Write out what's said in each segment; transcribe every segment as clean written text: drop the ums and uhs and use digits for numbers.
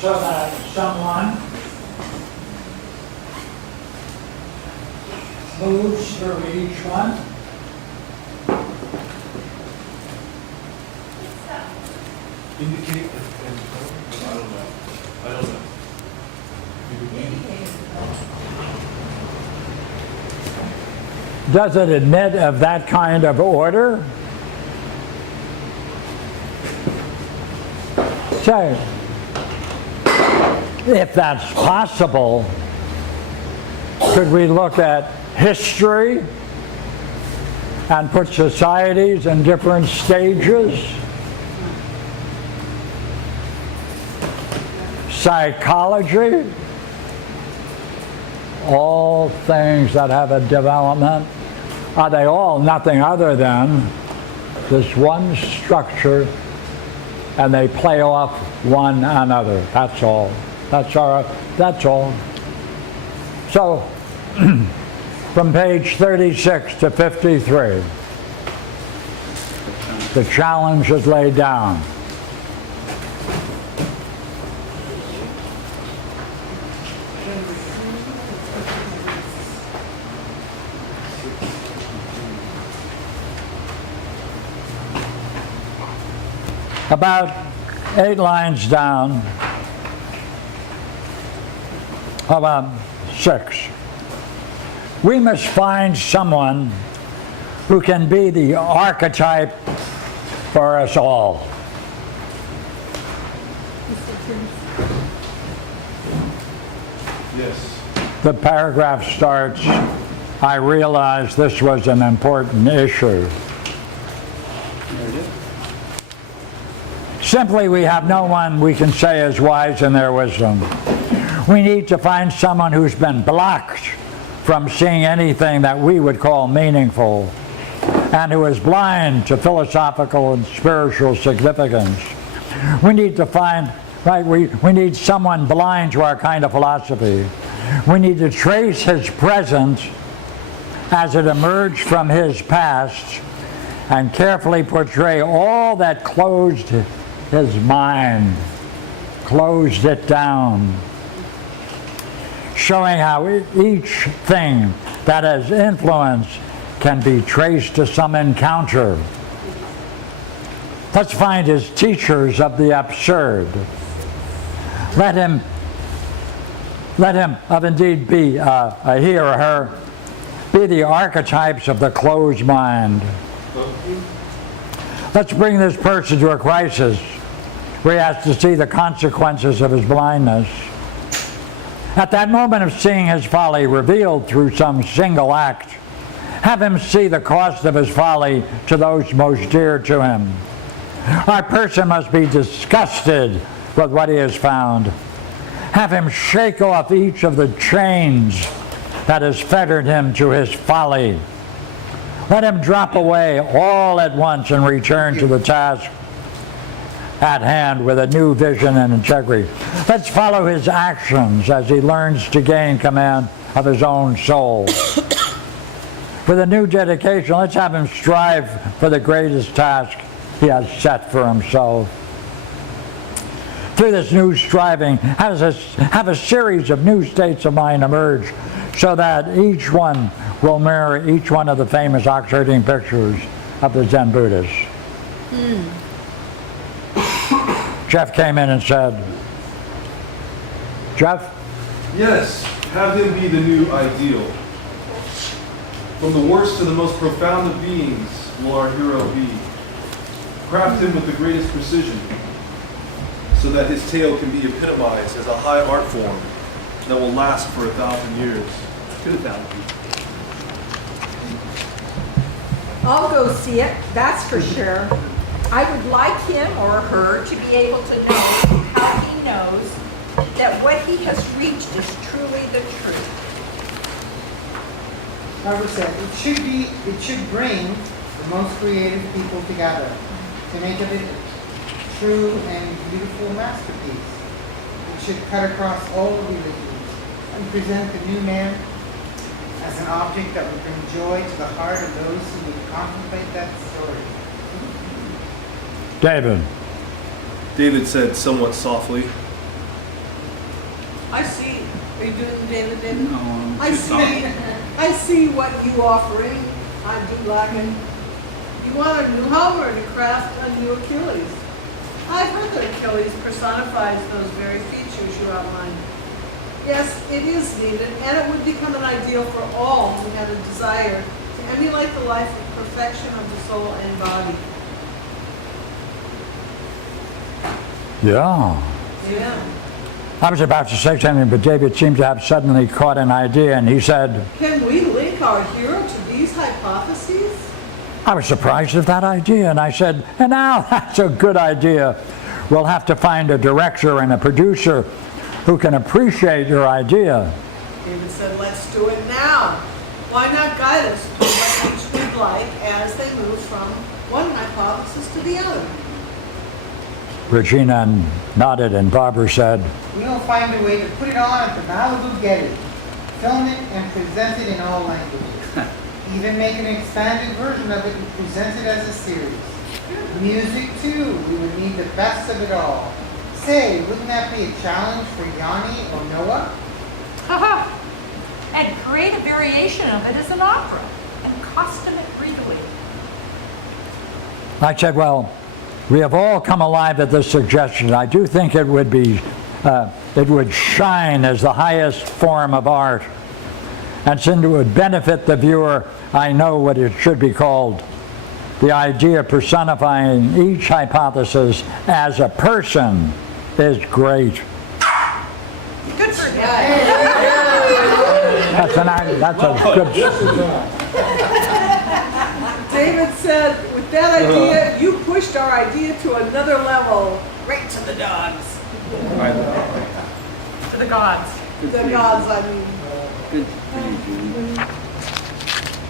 so that someone moves through each one. Indicate, I don't know. Does it admit of that kind of order? So, if that's possible, could we look at history and put societies in different stages? Psychology? All things that have a development, are they all nothing other than this one structure, and they play off one another? That's all. That's all. So, from page 36 to 53, the challenge is laid down. About 8 lines down, about 6. We must find someone who can be the archetype for us all. Yes. The paragraph starts, I realized this was an important issue. Simply, we have no one we can say is wise in their wisdom. We need to find someone who's been blocked from seeing anything that we would call meaningful, and who is blind to philosophical and spiritual significance. We need to find, right, we need someone blind to our kind of philosophy. We need to trace his present as it emerged from his past and carefully portray all that closed his mind, closed it down, showing how each thing that has influence can be traced to some encounter. Let's find his teachers of the absurd. Let him of indeed be he or her be the archetypes of the closed mind. Let's bring this person to a crisis where he has to see the consequences of his blindness. At that moment of seeing his folly revealed through some single act, have him see the cost of his folly to those most dear to him. Our person must be disgusted with what he has found. Have him shake off each of the chains that has fettered him to his folly. Let him drop away all at once and return to the task at hand with a new vision and integrity. Let's follow his actions as he learns to gain command of his own soul. With a new dedication, let's have him strive for the greatest task he has set for himself. Through this new striving, have a series of new states of mind emerge so that each one will mirror each one of the famous ox-herding pictures of the Zen Buddhists. Jeff came in and said, Jeff? Yes, have him be the new ideal. From the worst to the most profound of beings will our hero be. Craft him with the greatest precision, so that his tale can be epitomized as a high art form that will last for 1,000 years. 2,000. I'll go see it, that's for sure. I would like him or her to be able to know how he knows that what he has reached is truly the truth. Barbara said, it should bring the most creative people together to make of it a true and beautiful masterpiece. It should cut across all religions and present the new man as an object that would bring joy to the heart of those who would contemplate that story. David. David said somewhat softly, I see. Are you doing the David? No, I see what you offering. I do like it. You want a new Homer to craft a new Achilles. I've heard that Achilles personifies those very features you outlined. Yes, it is needed, and it would become an ideal for all who had a desire to emulate the life of perfection of the soul and body. Yeah. Yeah. I was about to say something, but David seemed to have suddenly caught an idea, and he said, Can we link our hero to these hypotheses? I was surprised at that idea, and I said, and now that's a good idea. We'll have to find a director and a producer who can appreciate your idea. David said, let's do it now. Why not guide us to what each would like as they move from one hypothesis to the other? Regina nodded, and Barbara said, We'll find a way to put it on at the Malibu Getty, film it and present it in all languages. Even make an expanded version of it and present it as a series. Music too, we would need the best of it all. Say, wouldn't that be a challenge for Yanni or Noah? Haha. And create a variation of it as an opera and costume it regally. I said, well, we have all come alive at this suggestion. I do think it would be, it would shine as the highest form of art. And since it would benefit the viewer, I know what it should be called. The idea personifying each hypothesis as a person is great. Good for him. That's a good. David said, with that idea, you pushed our idea to another level. Right to the dogs. To the gods. The gods, I mean. Good for you, Julie.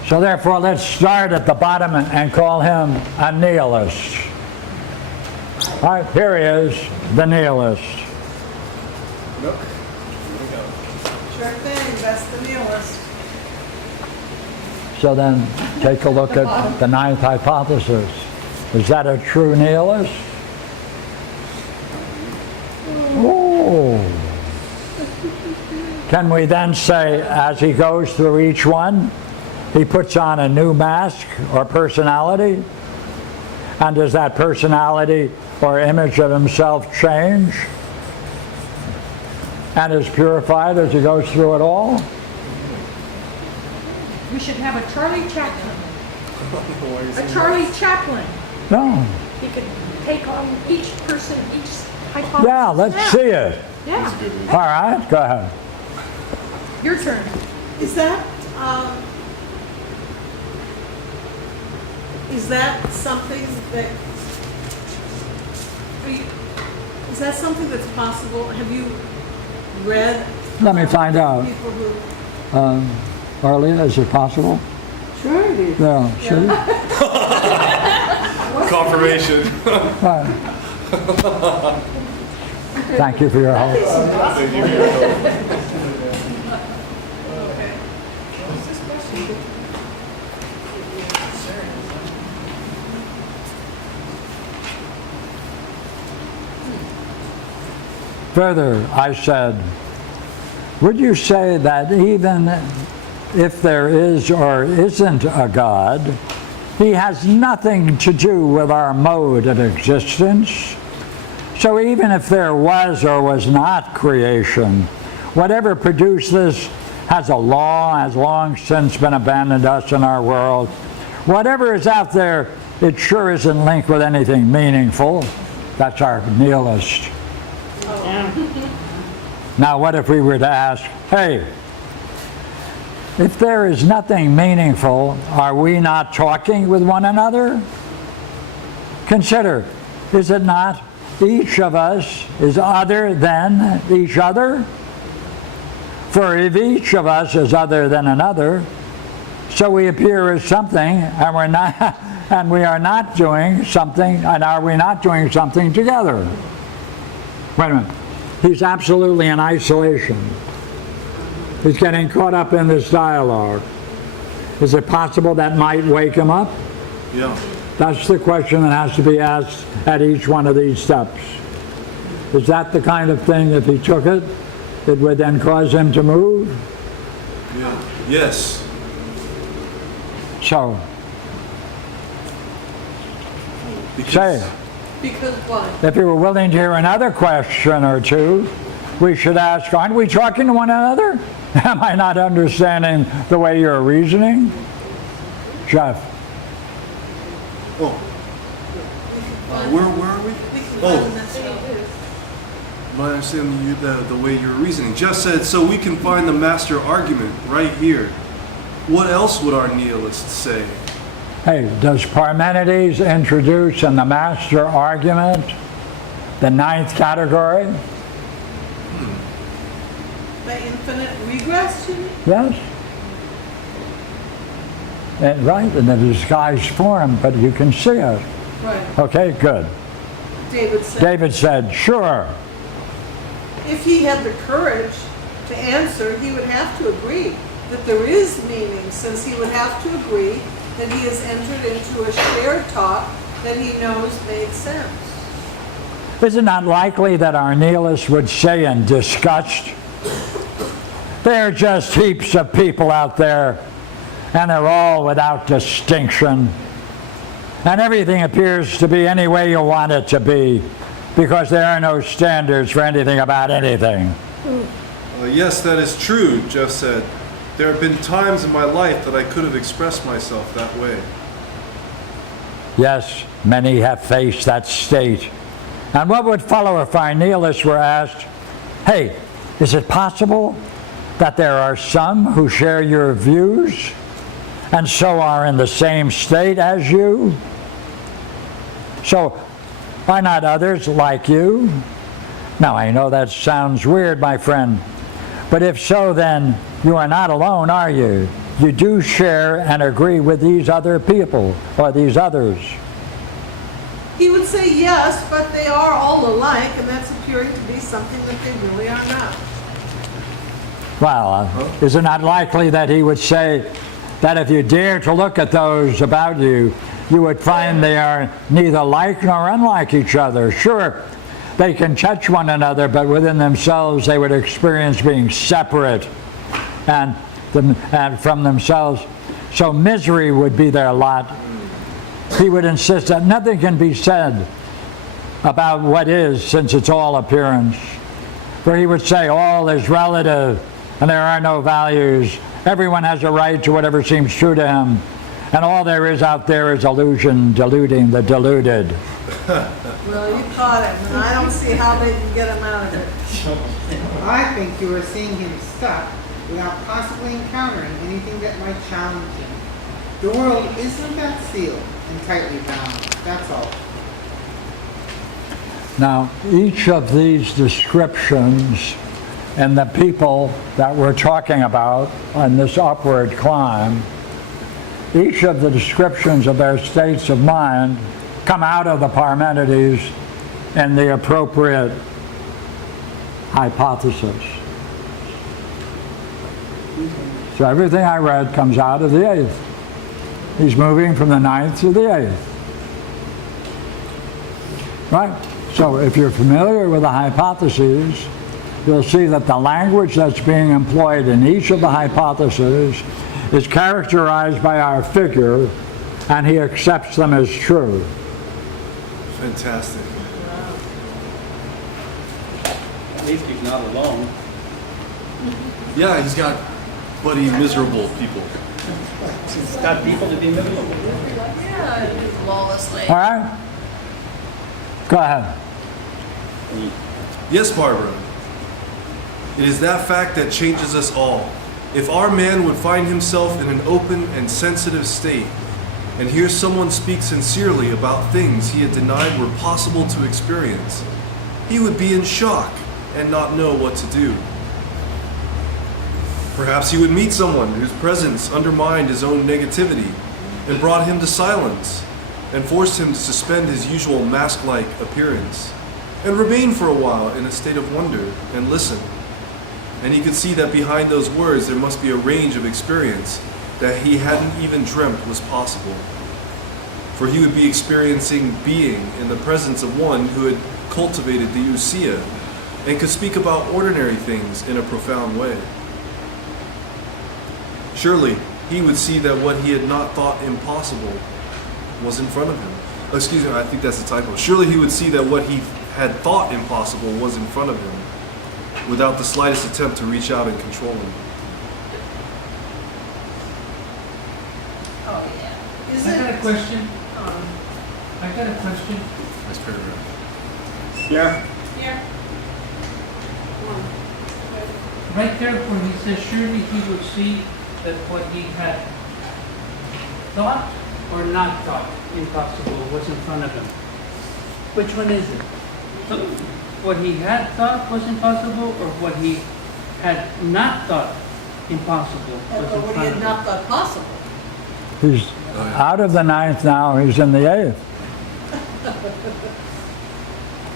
So therefore, let's start at the bottom and call him a nihilist. All right, here he is, the nihilist. Sure thing, that's the nihilist. So then, take a look at the ninth hypothesis. Is that a true nihilist? Oh. Can we then say, as he goes through each one, he puts on a new mask or personality? And does that personality or image of himself change? And is purified as he goes through it all? We should have a Charlie Chaplin. A Charlie Chaplin. No. He could take on each person, each hypothesis. Yeah, let's see it. Yeah. All right, go ahead. Your turn. Is that something that, is that something that's possible? Have you read? Let me find out. People who, Arlene, is it possible? sure it is. Yeah, see? Confirmation. Right. Thank you for your help. Thank you for your help. Further, I said, would you say that even if there is or isn't a God, he has nothing to do with our mode of existence? So even if there was or was not creation, whatever produced this has long since been abandoned us in our world. Whatever is out there, it sure isn't linked with anything meaningful. That's our nihilist. Now what if we were to ask, hey, if there is nothing meaningful, are we not talking with one another? Consider, is it not each of us is other than each other? For if each of us is other than another, so we appear as something, and we're not, and we are not doing something, and are we not doing something together? Wait a minute. He's absolutely in isolation. He's getting caught up in this dialogue. Is it possible that might wake him up? Yeah. That's the question that has to be asked at each one of these steps. Is that the kind of thing, if he took it, it would then cause him to move. Yeah. Yes. So, Because, say, Because why? if you were willing to hear another question or two, we should ask, aren't we talking to one another? Am I not understanding the way you're reasoning? Jeff, Oh. Where are we? Oh. I understand the way you're reasoning. Jeff said, so we can find the master argument right here. What else would our nihilists say? hey, does Parmenides introduce in the master argument the ninth category? By infinite regress, you mean? Yes. Right, in the disguised form, but you can see it. Right. Okay, good. David said, David said, sure. if he had the courage to answer, he would have to agree that there is meaning, since he would have to agree that he has entered into a shared talk that he knows made sense. Is it not likely that our nihilists would say in disgust, there are just heaps of people out there, and they're all without distinction, and everything appears to be any way you want it to be, because there are no standards for anything about anything. Yes, that is true, Jeff said. There have been times in my life that I could have expressed myself that way. Yes, many have faced that state. And what would follow if our nihilists were asked, hey, is it possible that there are some who share your views and so are in the same state as you? So, why not others like you? Now, I know that sounds weird, my friend, but if so, then you are not alone, are you? You do share and agree with these other people, or these others. He would say yes, but they are all alike, and that's appearing to be something that they really are not. Well, is it not likely that he would say that if you dare to look at those about you, you would find they are neither like nor unlike each other? Sure, they can touch one another, but within themselves they would experience being separate and from themselves. So misery would be their lot. He would insist that nothing can be said about what is, since it's all appearance. For he would say all is relative and there are no values. Everyone has a right to whatever seems true to him. And all there is out there is illusion, deluding the deluded. Well, you caught him, and I don't see how they can get him out of it. I think you are seeing him stuck without possibly encountering anything that might challenge him. The world isn't that sealed and tightly bound, that's all. Now, each of these descriptions and the people that we're talking about on this upward climb, each of the descriptions of their states of mind come out of the Parmenides and the appropriate hypothesis. So everything I read comes out of the eighth. He's moving from the ninth to the eighth. Right? So if you're familiar with the hypotheses, you'll see that the language that's being employed in each of the hypotheses is characterized by our figure, and he accepts them as true. Fantastic. At least he's not alone. Yeah, he's got buddy miserable people. He's got people to be miserable. Yeah, lawlessly. All right? Go ahead. Yes, Barbara. It is that fact that changes us all. If our man would find himself in an open and sensitive state, and hear someone speak sincerely about things he had denied were possible to experience, he would be in shock and not know what to do. Perhaps he would meet someone whose presence undermined his own negativity and brought him to silence and forced him to suspend his usual mask-like appearance and remain for a while in a state of wonder and listen. And he could see that behind those words there must be a range of experience that he hadn't even dreamt was possible. For he would be experiencing being in the presence of one who had cultivated the ousia, and could speak about ordinary things in a profound way. Surely he would see that what he had not thought impossible was in front of him. Excuse me, I think that's a typo. Surely he would see that what he had thought impossible was in front of him, without the slightest attempt to reach out and control him. Oh, yeah. Is I got a it, question. um, I got a question. Nice paragraph. Yeah. Here. Right there where he says, surely he would see that what he had thought or not thought impossible was in front of him. Which one is it? What he had thought was impossible or what he had not thought impossible was in what he front had of not him? thought possible. He's out of the ninth now, he's in the eighth.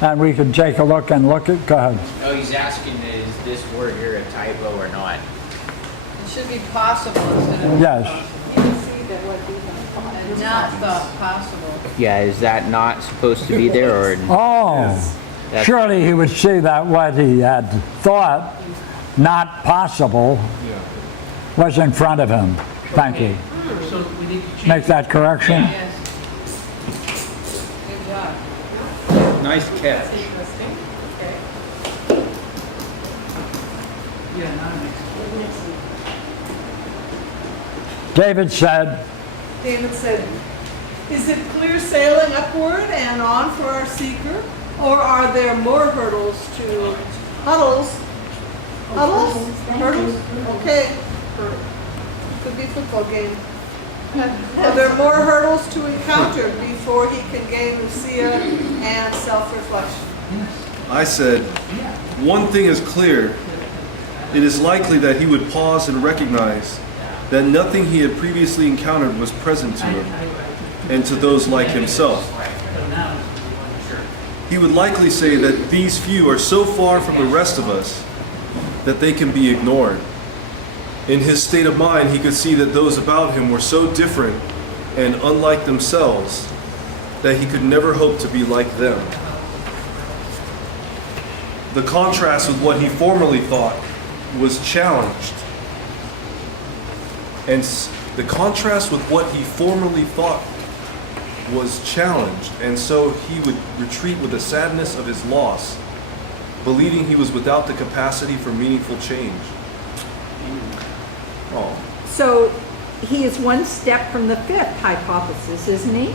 And we can take a look and look at, go ahead. Oh, he's asking, is this word here a typo or not? It should be possible instead of. Yes. And not thought possible. Yeah, is that not supposed to be there or? Oh, That's- surely he would see that what he had thought not possible was in front of him. Thank you. So we need to change. Make that correction. Yes. Good job. Nice catch. Interesting. Okay. Yeah, not next. David said, David said, is it clear sailing upward and on for our seeker? Or are there more hurdles to, huddles? Huddles? Hurdles? Okay. Could be a football game. Are there more hurdles to encounter before he can gain Lucia and self-reflection? I said, one thing is clear. It is likely that he would pause and recognize that nothing he had previously encountered was present to him and to those like himself. He would likely say that these few are so far from the rest of us that they can be ignored. In his state of mind, he could see that those about him were so different and unlike themselves that he could never hope to be like them. The contrast with what he formerly thought was challenged. The contrast with what he formerly thought was challenged, and so he would retreat with the sadness of his loss, believing he was without the capacity for meaningful change. Oh, So he is one step from the fifth hypothesis, isn't he?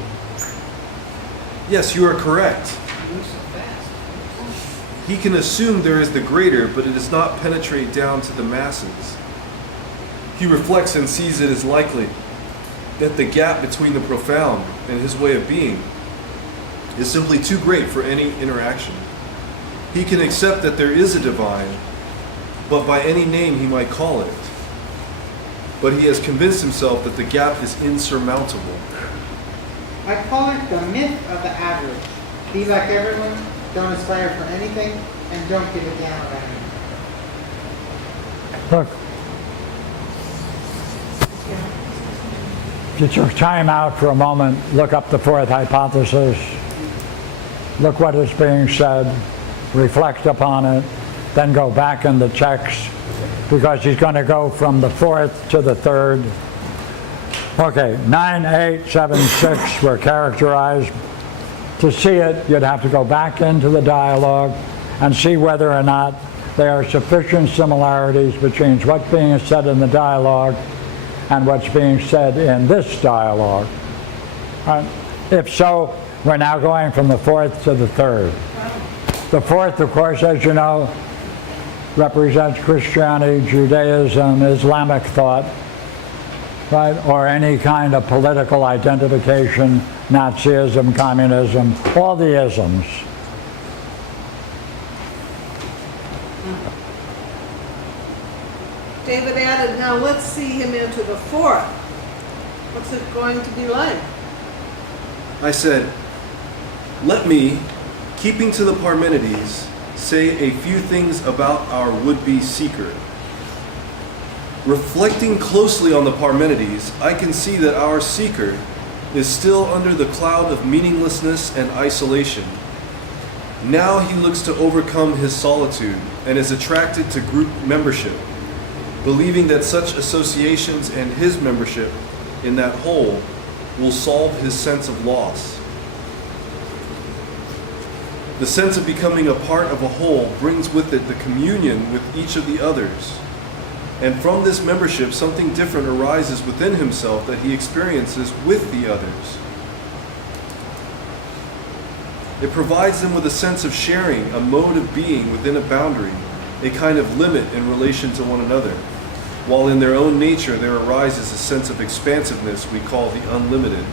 yes, you are correct. He can assume there is the greater, but it does not penetrate down to the masses. He reflects and sees it as likely that the gap between the profound and his way of being is simply too great for any interaction. He can accept that there is a divine, but by any name he might call it. But he has convinced himself that the gap is insurmountable. I call it the myth of the average. Be like everyone, don't aspire for anything, and don't give a damn about anything. look, get your time out for a moment, look up the fourth hypothesis, look what is being said, reflect upon it, then go back in the text, because he's going to go from the fourth to the third. Okay, 9, 8, 7, 6 were characterized. To see it, you'd have to go back into the dialogue and see whether or not there are sufficient similarities between what's being said in the dialogue and what's being said in this dialogue. If so, we're now going from the fourth to the third. The fourth, of course, as you know, represents Christianity, Judaism, Islamic thought, right? Or any kind of political identification, Nazism, communism, all the isms. David added, now let's see him into the fourth. What's it going to be like? I said, let me, keeping to the Parmenides, say a few things about our would-be seeker. Reflecting closely on the Parmenides, I can see that our seeker is still under the cloud of meaninglessness and isolation. Now he looks to overcome his solitude and is attracted to group membership, believing that such associations and his membership in that whole will solve his sense of loss. The sense of becoming a part of a whole brings with it the communion with each of the others. And from this membership, something different arises within himself that he experiences with the others. It provides them with a sense of sharing, a mode of being within a boundary, a kind of limit in relation to one another, while in their own nature there arises a sense of expansiveness we call the unlimited.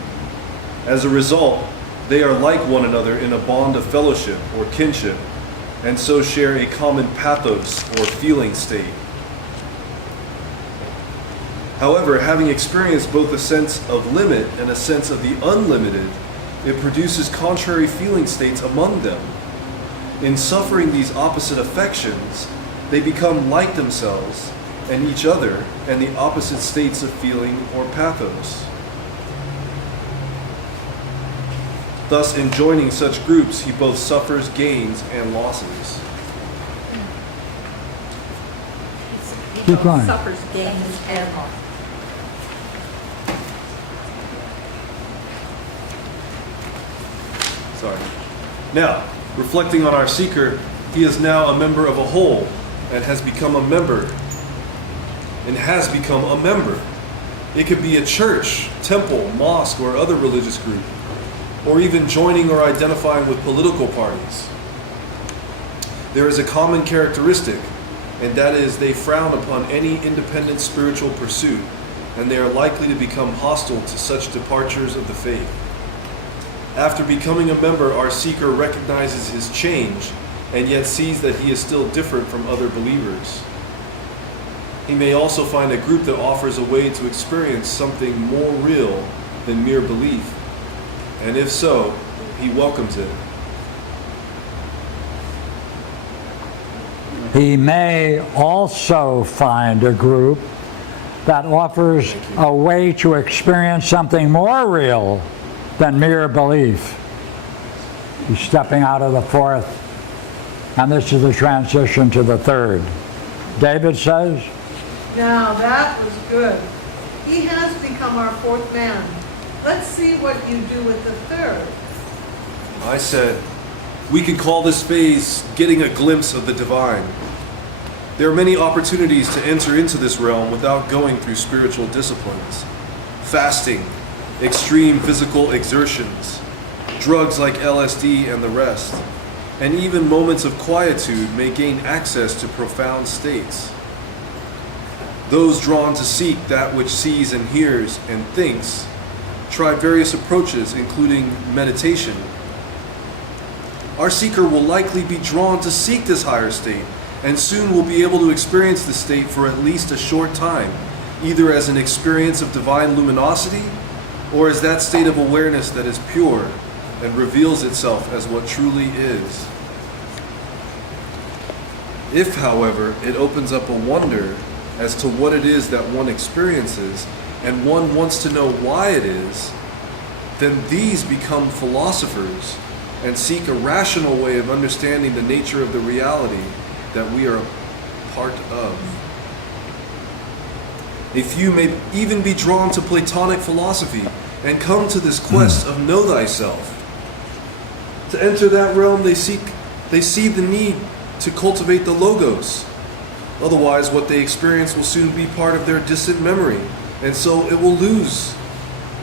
As a result, they are like one another in a bond of fellowship or kinship, and so share a common pathos or feeling state. However, having experienced both a sense of limit and a sense of the unlimited, it produces contrary feeling states among them. In suffering these opposite affections, they become like themselves and each other and the opposite states of feeling or pathos. Thus, in joining such groups, he both suffers gains and losses. He Keep going. suffers gains and losses. Sorry. Now, reflecting on our seeker, he is now a member of a whole and has become a member. It could be a church, temple, mosque, or other religious group, or even joining or identifying with political parties. There is a common characteristic, and that is they frown upon any independent spiritual pursuit, and they are likely to become hostile to such departures of the faith. After becoming a member, our seeker recognizes his change, and yet sees that he is still different from other believers. He may also find a group that offers a way to experience something more real than mere belief, and if so, he welcomes it. He may also find a group that offers a way to experience something more real than mere belief. He's stepping out of the fourth, and this is the transition to the third. David says, Now that was good. He has become our fourth man. Let's see what you do with the third. I said, we could call this phase getting a glimpse of the divine. There are many opportunities to enter into this realm without going through spiritual disciplines. Fasting, extreme physical exertions, drugs like LSD and the rest, and even moments of quietude may gain access to profound states. Those drawn to seek that which sees and hears and thinks try various approaches, including meditation. Our seeker will likely be drawn to seek this higher state, and soon will be able to experience this state for at least a short time, either as an experience of divine luminosity, or as that state of awareness that is pure and reveals itself as what truly is. If, however, it opens up a wonder as to what it is that one experiences, and one wants to know why it is, then these become philosophers and seek a rational way of understanding the nature of the reality that we are a part of. A few may even be drawn to Platonic philosophy and come to this quest of know thyself. To enter that realm, they see the need to cultivate the logos. Otherwise, what they experience will soon be part of their distant memory, and so it will lose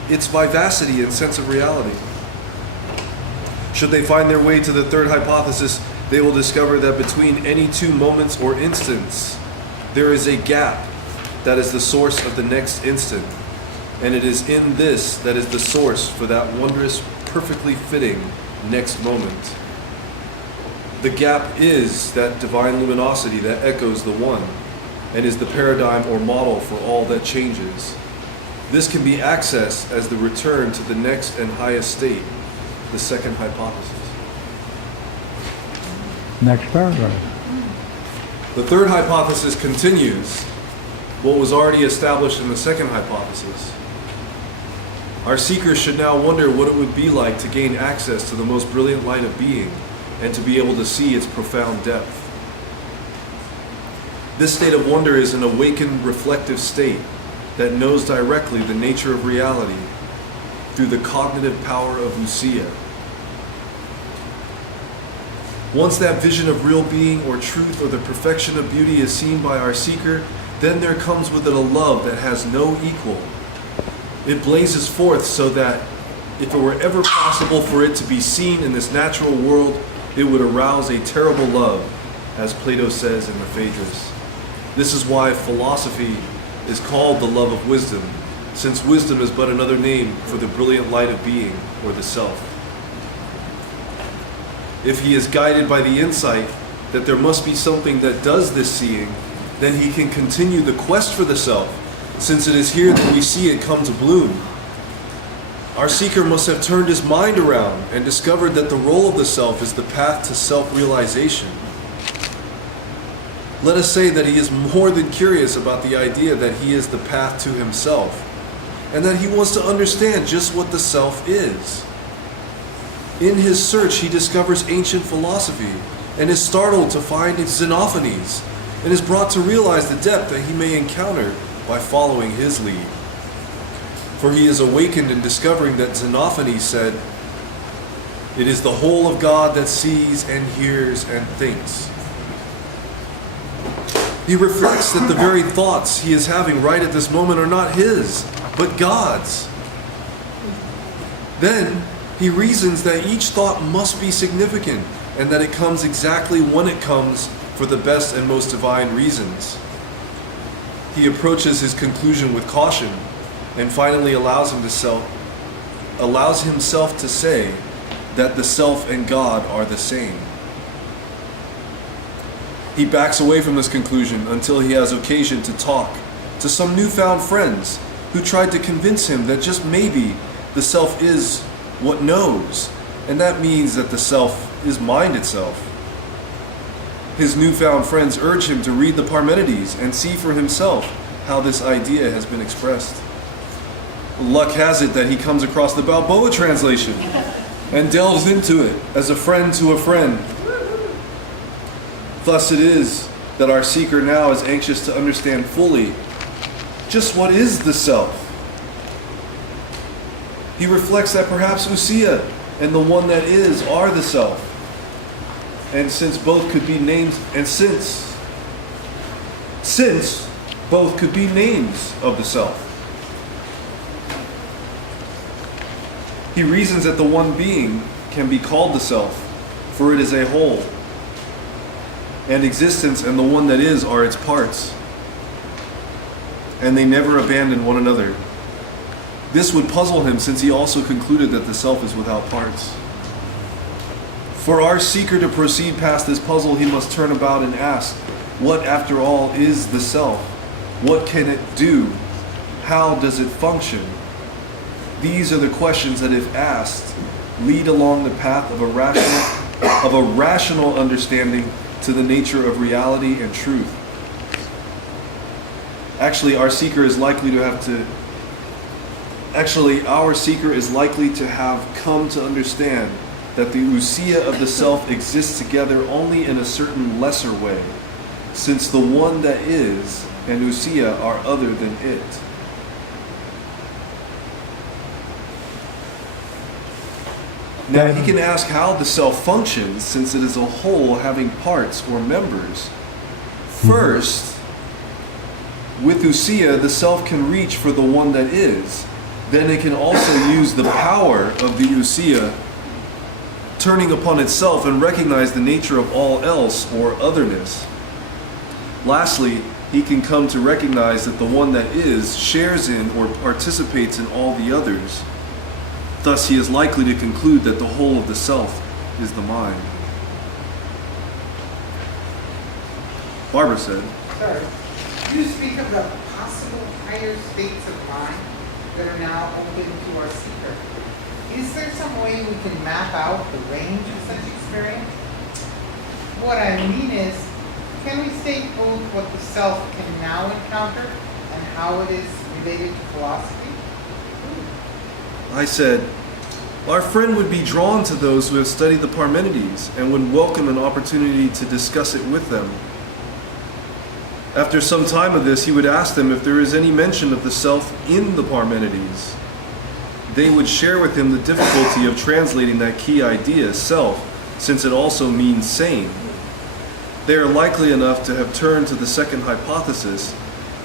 its vivacity and sense of reality. Should they find their way to the third hypothesis, they will discover that between any two moments or instants, there is a gap that is the source of the next instant, and it is in this that is the source for that wondrous, perfectly fitting next moment. The gap is that divine luminosity that echoes the one, and is the paradigm or model for all that changes. This can be accessed as the return to the next and highest state, the second hypothesis. next paragraph. The third hypothesis continues what was already established in the second hypothesis. Our seekers should now wonder what it would be like to gain access to the most brilliant light of being, and to be able to see its profound depth. This state of wonder is an awakened, reflective state that knows directly the nature of reality through the cognitive power of ousia. Once that vision of real being or truth or the perfection of beauty is seen by our seeker, then there comes with it a love that has no equal. It blazes forth so that if it were ever possible for it to be seen in this natural world, it would arouse a terrible love, as Plato says in the Phaedrus. This is why philosophy is called the love of wisdom, since wisdom is but another name for the brilliant light of being, or the self. If he is guided by the insight that there must be something that does this seeing, then he can continue the quest for the self, since it is here that we see it come to bloom. Our seeker must have turned his mind around and discovered that the role of the self is the path to self-realization. Let us say that he is more than curious about the idea that he is the path to himself, and that he wants to understand just what the self is. In his search, he discovers ancient philosophy and is startled to find its Xenophanes, and is brought to realize the depth that he may encounter by following his lead. For he is awakened in discovering that Xenophanes said, "It is the whole of God that sees and hears and thinks." He reflects that the very thoughts he is having right at this moment are not his, but God's. Then he reasons that each thought must be significant, and that it comes exactly when it comes for the best and most divine reasons. He approaches his conclusion with caution, and finally allows himself to say that the self and God are the same. He backs away from this conclusion until he has occasion to talk to some newfound friends who tried to convince him that just maybe the self is what knows, and that means that the self is mind itself. His newfound friends urge him to read the Parmenides and see for himself how this idea has been expressed. Luck has it that he comes across the Balboa translation and delves into it as a friend to a friend. Thus it is that our seeker now is anxious to understand fully just what is the self. He reflects that perhaps ousia and the one that is are the self. And since both could be names, and since both could be names of the self, he reasons that the one being can be called the self, for it is a whole, and existence and the one that is are its parts, and they never abandon one another. This would puzzle him, since he also concluded that the self is without parts. For our seeker to proceed past this puzzle, he must turn about and ask, what after all is the self? What can it do? How does it function? These are the questions that, if asked, lead along the path of a rational understanding to the nature of reality and truth. Our seeker is likely to have come to understand that the ousia of the self exists together only in a certain lesser way, since the one that is and ousia are other than it. Now he can ask how the self functions, since it is a whole having parts or members. First, with ousia, the self can reach for the one that is. Then it can also use the power of the ousia, turning upon itself, and recognize the nature of all else or otherness. Lastly, he can come to recognize that the one that is shares in or participates in all the others. Thus, he is likely to conclude that the whole of the self is the mind. Barbara said, Sorry. You speak of the possible higher states of mind that are now open to our seeker. Is there some way we can map out the range of such experience? What I mean is, can we state both what the self can now encounter and how it is related to philosophy? I said, Our friend would be drawn to those who have studied the Parmenides and would welcome an opportunity to discuss it with them. After some time of this, he would ask them if there is any mention of the self in the Parmenides. They would share with him the difficulty of translating that key idea, self, since it also means sane. They are likely enough to have turned to the second hypothesis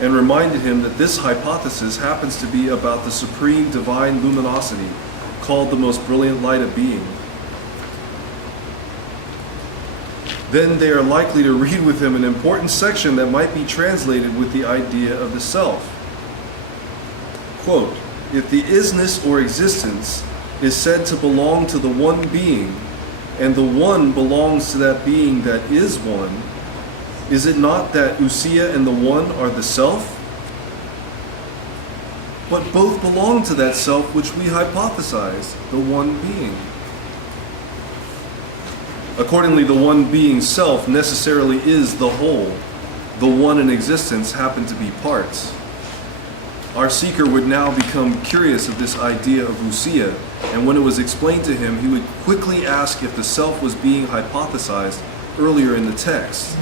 and reminded him that this hypothesis happens to be about the supreme divine luminosity, called the most brilliant light of being. Then they are likely to read with him an important section that might be translated with the idea of the self. Quote, if the isness or existence is said to belong to the one being, and the one belongs to that being that is one, is it not that ousia and the one are the self? But both belong to that self which we hypothesize, the one being. Accordingly, the one being self necessarily is the whole. The one in existence happen to be parts. Our seeker would now become curious of this idea of ousia, and when it was explained to him, he would quickly ask if the self was being hypothesized earlier in the text.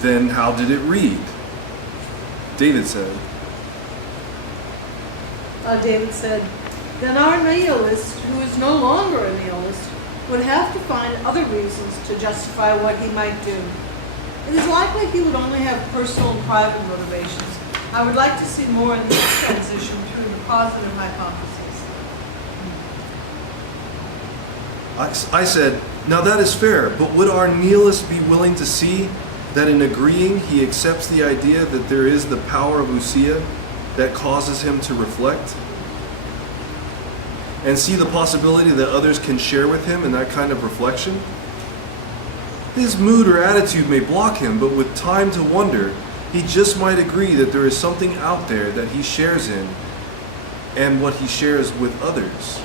Then how did it read? David said, David said, then our nihilist, who is no longer a nihilist, would have to find other reasons to justify what he might do. It is likely he would only have personal and private motivations. I would like to see more in this transition through the positive hypothesis. I said, now that is fair, but would our nihilist be willing to see that in agreeing he accepts the idea that there is the power of ousia that causes him to reflect? And see the possibility that others can share with him in that kind of reflection? His mood or attitude may block him, but with time to wonder, he just might agree that there is something out there that he shares in and what he shares with others.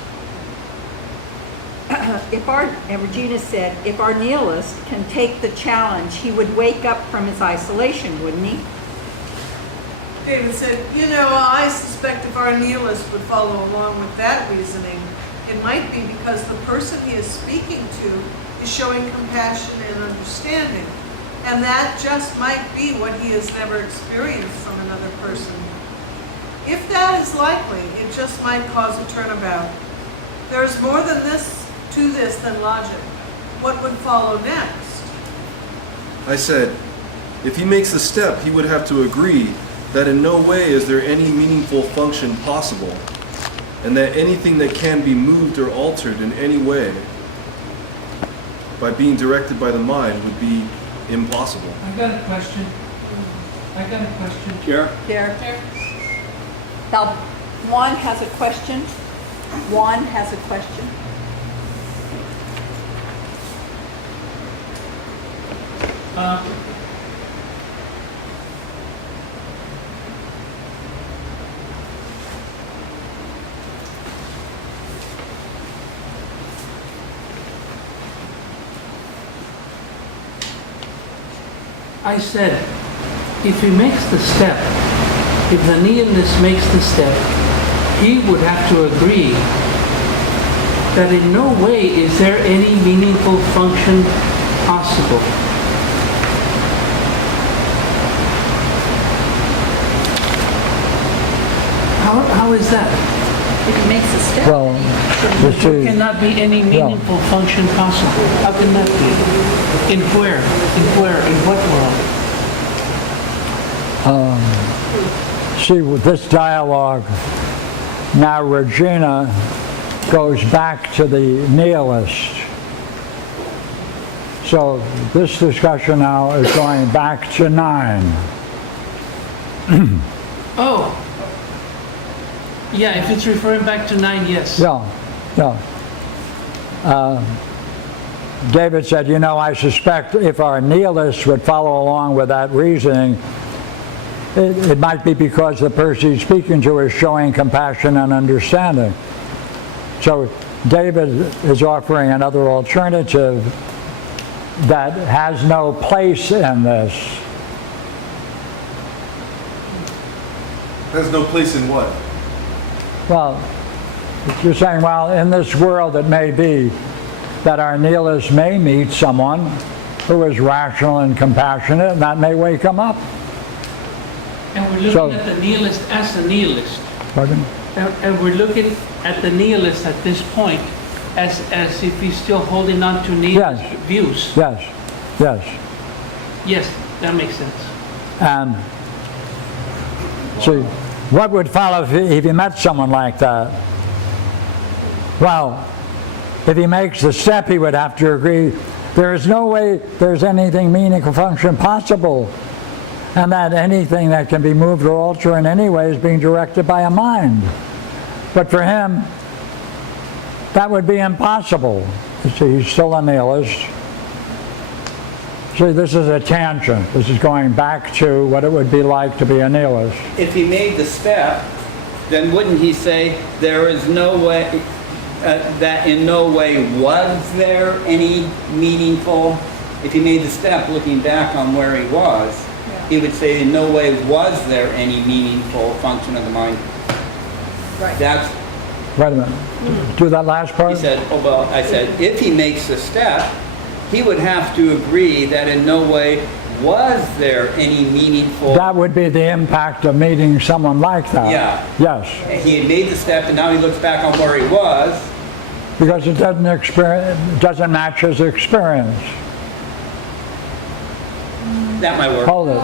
And Regina said, if our nihilist can take the challenge, he would wake up from his isolation, wouldn't he? David said, I suspect if our nihilist would follow along with that reasoning, it might be because the person he is speaking to is showing compassion and understanding. And that just might be what he has never experienced from another person. If that is likely, it just might cause a turnabout. There is more than this to this than logic. What would follow next? I said, if he makes the step, he would have to agree that in no way is there any meaningful function possible, and that anything that can be moved or altered in any way by being directed by the mind would be impossible. I got a question. Chair? There. Now, Juan has a question. I said, if he makes the step, if the nihilist makes the step, he would have to agree that in no way is there any meaningful function possible. How is that? If he makes a step, Well, There cannot be any meaningful function possible. How can that be? In where? In what world? see, with this dialogue, now Regina goes back to the nihilist. So this discussion now is going back to 9. Oh. Yeah, if it's referring back to 9, yes. Yeah. David said, I suspect if our nihilists would follow along with that reasoning, it might be because the person he's speaking to is showing compassion and understanding. So David is offering another alternative that has no place in this. Has no place in what? Well, You're saying, well, in this world it may be that our nihilists may meet someone who is rational and compassionate, and that may wake them up. And we're looking So- at the nihilist as a nihilist. Pardon? And we're looking at the nihilist at this point as if he's still holding on to nihilist Yes. views. Yes, yes. Yes, that makes sense. And see, what would follow if you met someone like that? Well, if he makes the step, he would have to agree there is no way there's anything meaningful function possible, and that anything that can be moved or altered in any way is being directed by a mind. But for him, that would be impossible. You see, he's still a nihilist. See, this is a tangent. This is going back to what it would be like to be a nihilist. If he made the step, then wouldn't he say there is no way, that in no way was there any meaningful, if he made the step looking back on where he was, he would say in no way was there any meaningful function of the mind. Right. That's, Wait a minute. Do that last part? he said, oh, well, I said, if he makes the step, he would have to agree that in no way was there any meaningful. That would be the impact of meeting someone like that. Yeah. Yes. He had made the step and now he looks back on where he was. Because it doesn't match his experience. That might work. Hold it.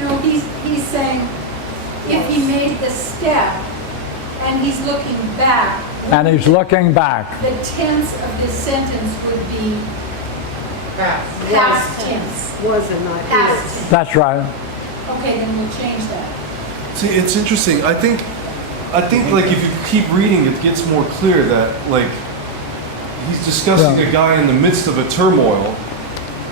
No, he's saying if he made the step and he's looking back, And he's looking back. the tense of his sentence would be Past. past tense. Was and not Past is. tense. That's right. Okay, then we'll change that. See, it's interesting. I think like if you keep reading, it gets more clear that like he's discussing Yeah. a guy in the midst of a turmoil,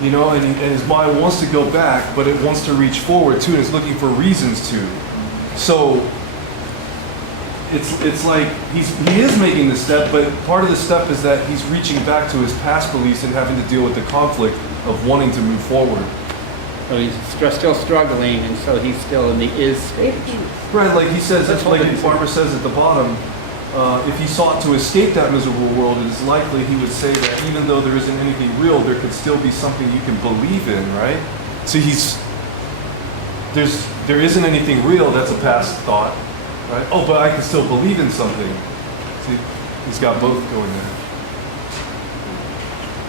you know, and his mind wants to go back, but it wants to reach forward too, and it's looking for reasons to. So it's like he is making the step, but part of the step is that he's reaching back to his past beliefs and having to deal with the conflict of wanting to move forward. So he's still struggling, and so he's still in the is stage. Right, like he says, That's like what it Barbara says at the bottom, if he sought to escape that miserable world, it is likely he would say that even though there isn't anything real, there could still be something you can believe in, right? So there isn't anything real, that's a past thought, right? Oh, but I can still believe in something. See, he's got both going there.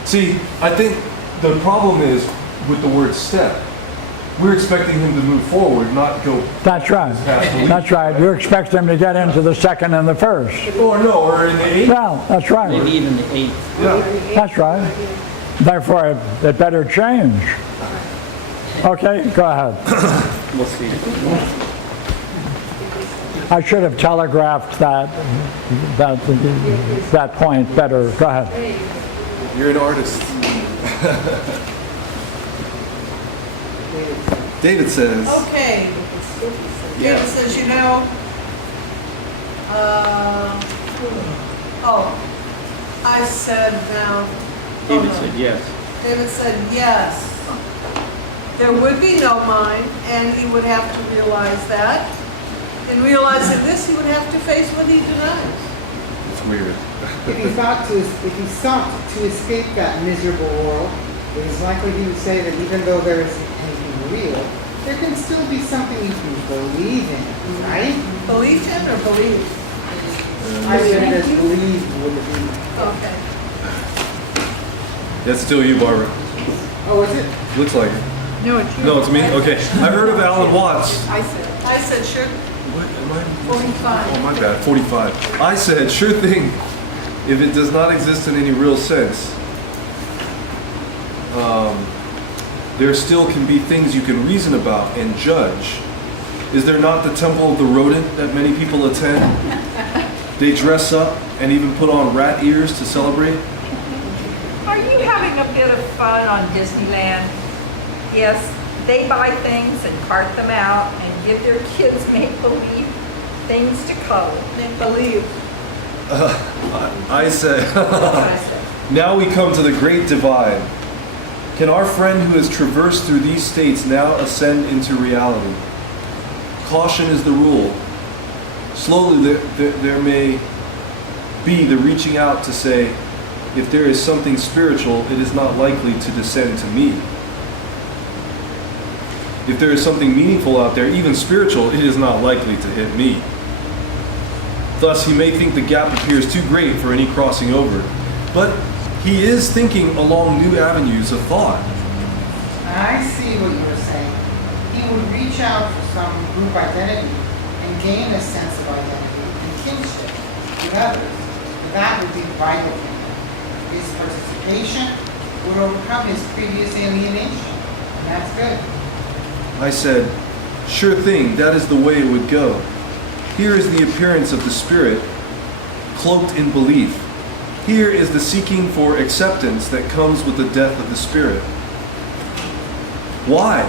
See, I think the problem is with the word step. We're expecting him to move forward, not go That's right. past belief. That's right. You expect him to get into the second and the first. Or in the eighth. Well, that's right. Maybe even the eighth. Yeah. That's right. Therefore, it better change. Okay, go ahead. We'll see. I should have telegraphed that point better. Go ahead. You're an artist. David says. Okay. David Yeah. says, I said now. David said yes. David said yes. There would be no mind, and he would have to realize that. In realizing this, he would have to face what he denies. It's weird. If he sought to escape that miserable world, it is likely he would say that even though there isn't anything real, there can still be something you can believe in, right? Belief in or believe? I said as believe would be. Okay. That's still you, Barbara. Oh, is it? Looks like it. No, it's you. No, it's me? Okay. I heard of Alan Watts. I said, Sure. What am I? 45. Oh, my bad. 45. I said, sure thing, if it does not exist in any real sense, there still can be things you can reason about and judge. Is there not the temple of the rodent that many people attend? They dress up and even put on rat ears to celebrate. Are you having a bit of fun on Disneyland? Yes, they buy things and cart them out and give their kids make-believe things to color. Make believe. I said, That's what I said. now we come to the great divide. Can our friend who has traversed through these states now ascend into reality? Caution is the rule. Slowly there may B, the reaching out to say, if there is something spiritual, it is not likely to descend to me. If there is something meaningful out there, even spiritual, it is not likely to hit me. Thus, he may think the gap appears too great for any crossing over, but he is thinking along new avenues of thought. I see what you were saying. He would reach out for some group identity and gain a sense of identity and kinship with others. That would be vital to him. His participation would overcome his previous alienation, and that's good. I said, sure thing, that is the way it would go. Here is the appearance of the Spirit, cloaked in belief. Here is the seeking for acceptance that comes with the death of the Spirit. Why?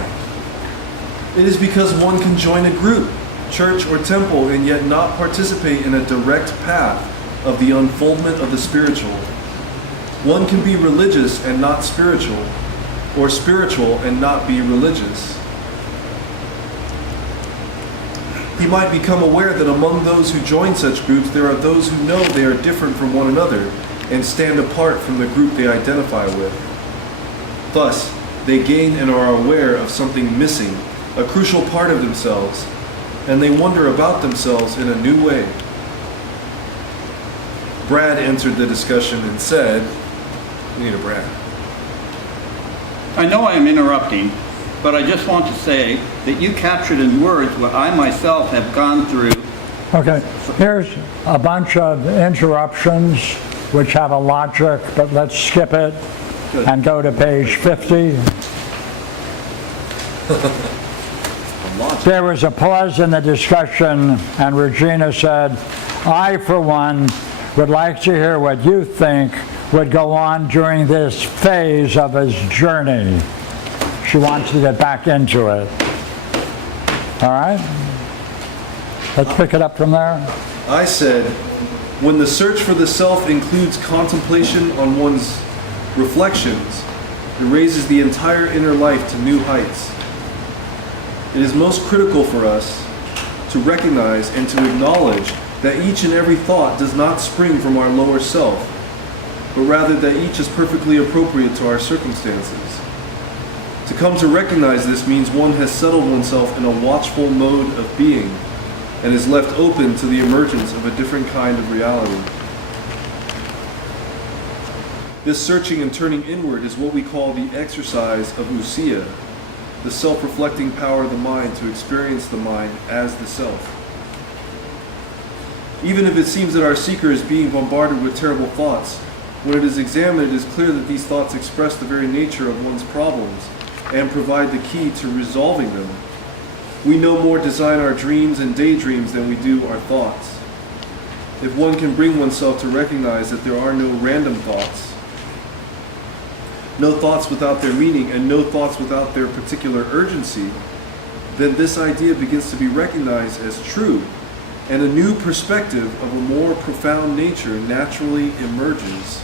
It is because one can join a group, church or temple, and yet not participate in a direct path of the unfoldment of the spiritual. One can be religious and not spiritual, or spiritual and not be religious. He might become aware that among those who join such groups, there are those who know they are different from one another and stand apart from the group they identify with. Thus, they gain and are aware of something missing, a crucial part of themselves, and they wonder about themselves in a new way. Brad entered the discussion and said, we need a Brad. I know I am interrupting, but I just want to say that you captured in words what I myself have gone through. Okay, here's a bunch of interruptions which have a logic, but let's skip it and go to page 50. There was a pause in the discussion, and Regina said, I, for one, would like to hear what you think would go on during this phase of his journey. She wants to get back into it. All right? Let's pick it up from there. I said, when the search for the self includes contemplation on one's reflections, it raises the entire inner life to new heights. It is most critical for us to recognize and to acknowledge that each and every thought does not spring from our lower self, but rather that each is perfectly appropriate to our circumstances. To come to recognize this means one has settled oneself in a watchful mode of being and is left open to the emergence of a different kind of reality. This searching and turning inward is what we call the exercise of ousia, the self-reflecting power of the mind to experience the mind as the self. Even if it seems that our seeker is being bombarded with terrible thoughts, when it is examined, it is clear that these thoughts express the very nature of one's problems and provide the key to resolving them. We no more design our dreams and daydreams than we do our thoughts. If one can bring oneself to recognize that there are no random thoughts, no thoughts without their meaning, and no thoughts without their particular urgency, then this idea begins to be recognized as true, and a new perspective of a more profound nature naturally emerges.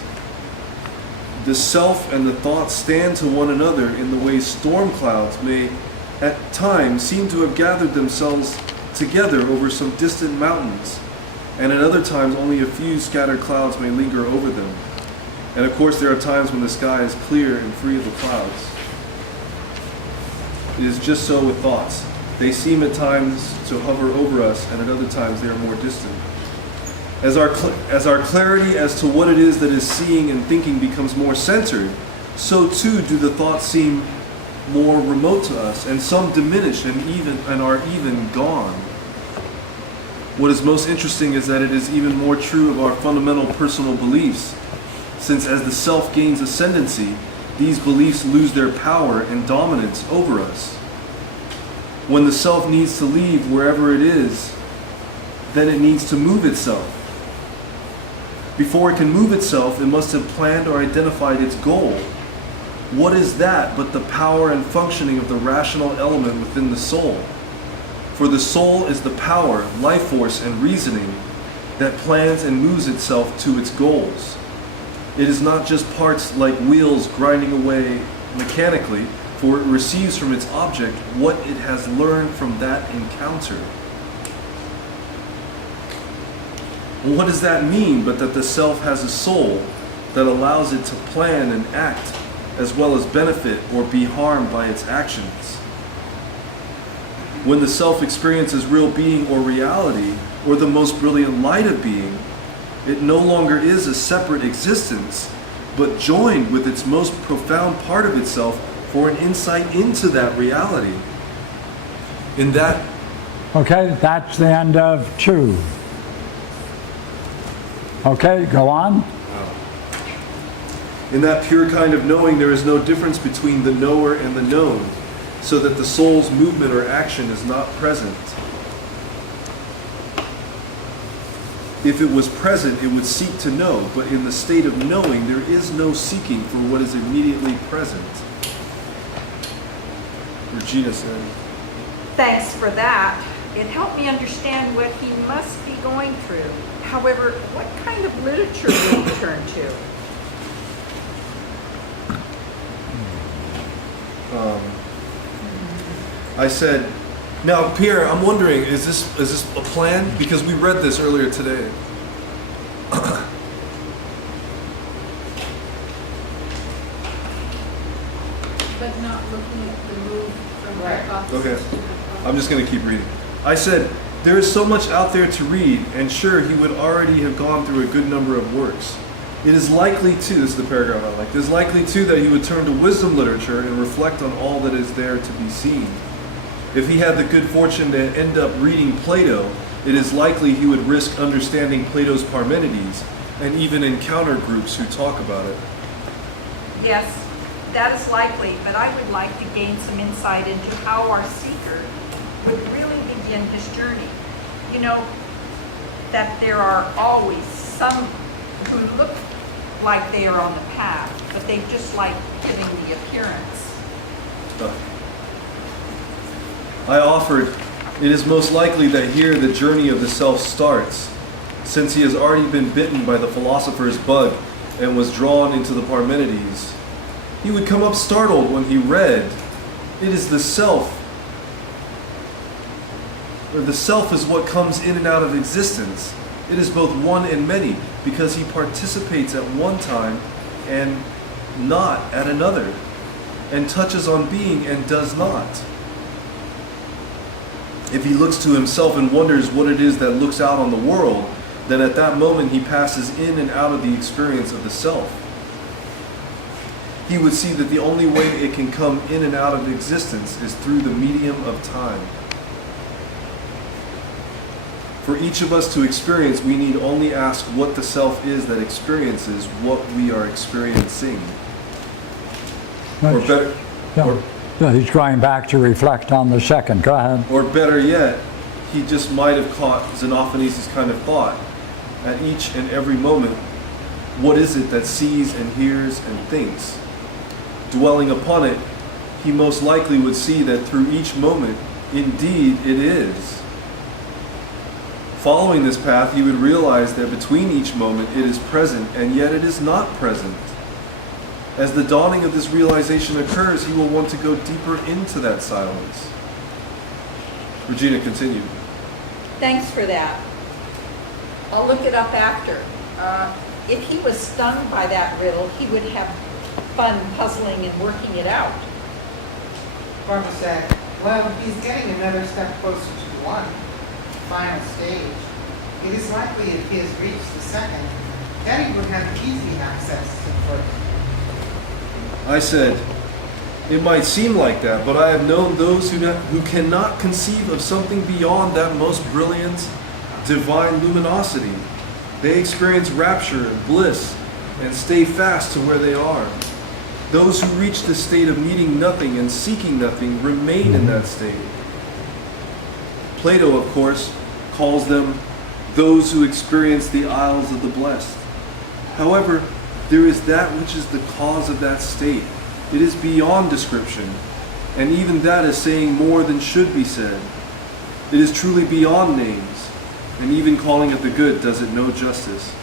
The self and the thoughts stand to one another in the way storm clouds may at times seem to have gathered themselves together over some distant mountains, and at other times only a few scattered clouds may linger over them. And of course there are times when the sky is clear and free of the clouds. It is just so with thoughts. They seem at times to hover over us, and at other times they are more distant. As our clarity as to what it is that is seeing and thinking becomes more centered, so too do the thoughts seem more remote to us, and some diminish and are even gone. What is most interesting is that it is even more true of our fundamental personal beliefs, since as the self gains ascendancy, these beliefs lose their power and dominance over us. When the self needs to leave wherever it is, then it needs to move itself. Before it can move itself, it must have planned or identified its goal. What is that but the power and functioning of the rational element within the soul? For the soul is the power, life force, and reasoning that plans and moves itself to its goals. It is not just parts like wheels grinding away mechanically, for it receives from its object what it has learned from that encounter. Well, what does that mean but that the self has a soul that allows it to plan and act as well as benefit or be harmed by its actions? When the self experiences real being or reality, or the most brilliant light of being, it no longer is a separate existence, but joined with its most profound part of itself for an insight into that reality. In that, Okay, that's the end of 2. Okay, go on. in that pure kind of knowing, there is no difference between the knower and the known, so that the soul's movement or action is not present. If it was present, it would seek to know, but in the state of knowing, there is no seeking for what is immediately present. Regina said. Thanks for that. It helped me understand what he must be going through. However, what kind of literature will he turn to? I said, now Pierre, I'm wondering, is this a plan? Because we read this earlier today. But not looking at the move from hypothesis Okay. to hypothesis. I'm just going to keep reading. I said, there is so much out there to read, and sure, he would already have gone through a good number of works. It is likely too, this is the paragraph I like, it is likely too that he would turn to wisdom literature and reflect on all that is there to be seen. If he had the good fortune to end up reading Plato, it is likely he would risk understanding Plato's Parmenides and even encounter groups who talk about it. Yes, that is likely, but I would like to gain some insight into how our seeker would really begin his journey. You know, that there are always some who look like they are on the path, but they just like giving the appearance. I offered, it is most likely that here the journey of the self starts, since he has already been bitten by the philosopher's bug and was drawn into the Parmenides. He would come up startled when he read, it is the self, or the self is what comes in and out of existence. It is both one and many, because he participates at one time and not at another, and touches on being and does not. If he looks to himself and wonders what it is that looks out on the world, then at that moment he passes in and out of the experience of the self. He would see that the only way it can come in and out of existence is through the medium of time. For each of us to experience, we need only ask what the self is that experiences what we are experiencing. Or better, Yeah, he's going back to reflect on the second. Go ahead. or better yet, he just might have caught Xenophanes' kind of thought. At each and every moment, what is it that sees and hears and thinks? Dwelling upon it, he most likely would see that through each moment, indeed it is. Following this path, he would realize that between each moment it is present, and yet it is not present. As the dawning of this realization occurs, he will want to go deeper into that silence. Regina continued. Thanks for that. I'll look it up after. If he was stung by that riddle, he would have fun puzzling and working it out. Barbara said, well, he's getting another step closer to one, final stage. It is likely if he has reached the second, then he would have easy access to the first. I said, it might seem like that, but I have known those who cannot conceive of something beyond that most brilliant, divine luminosity. They experience rapture and bliss and stay fast to where they are. Those who reach the state of needing nothing and seeking nothing remain in that state. Plato, of course, calls them those who experience the isles of the blessed. However, there is that which is the cause of that state. It is beyond description, and even that is saying more than should be said. It is truly beyond names, and even calling it the good does it no justice.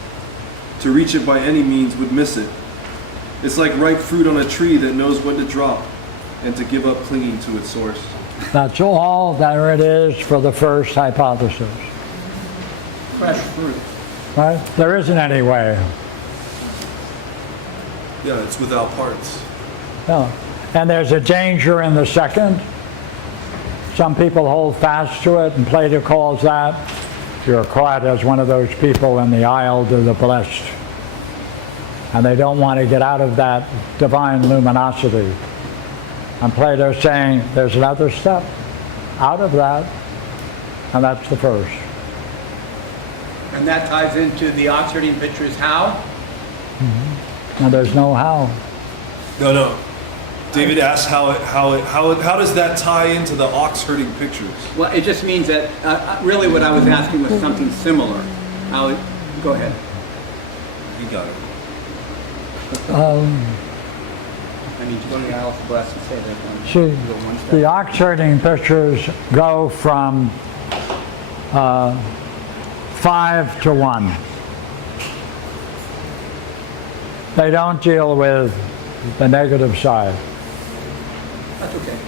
To reach it by any means would miss it. It's like ripe fruit on a tree that knows when to drop and to give up clinging to its source. That's all there it is for the first hypothesis. Fresh fruit. right? There isn't any way. Yeah, it's without parts. No. And there's a danger in the second. Some people hold fast to it, and Plato calls that, you're caught as one of those people in the aisle to the blessed. And they don't want to get out of that divine luminosity. And Plato's saying there's another step out of that, and that's the first. And that ties into the Oxfording pictures how? And there's no how. No. David asked how does that tie into the ox herding pictures? Well, it just means that really what I was asking was something similar. Go ahead. You got it. I mean, just the Alice bless and say that one. See, Go one step. the ox herding pictures go from 5 to 1. They don't deal with the negative side. That's okay.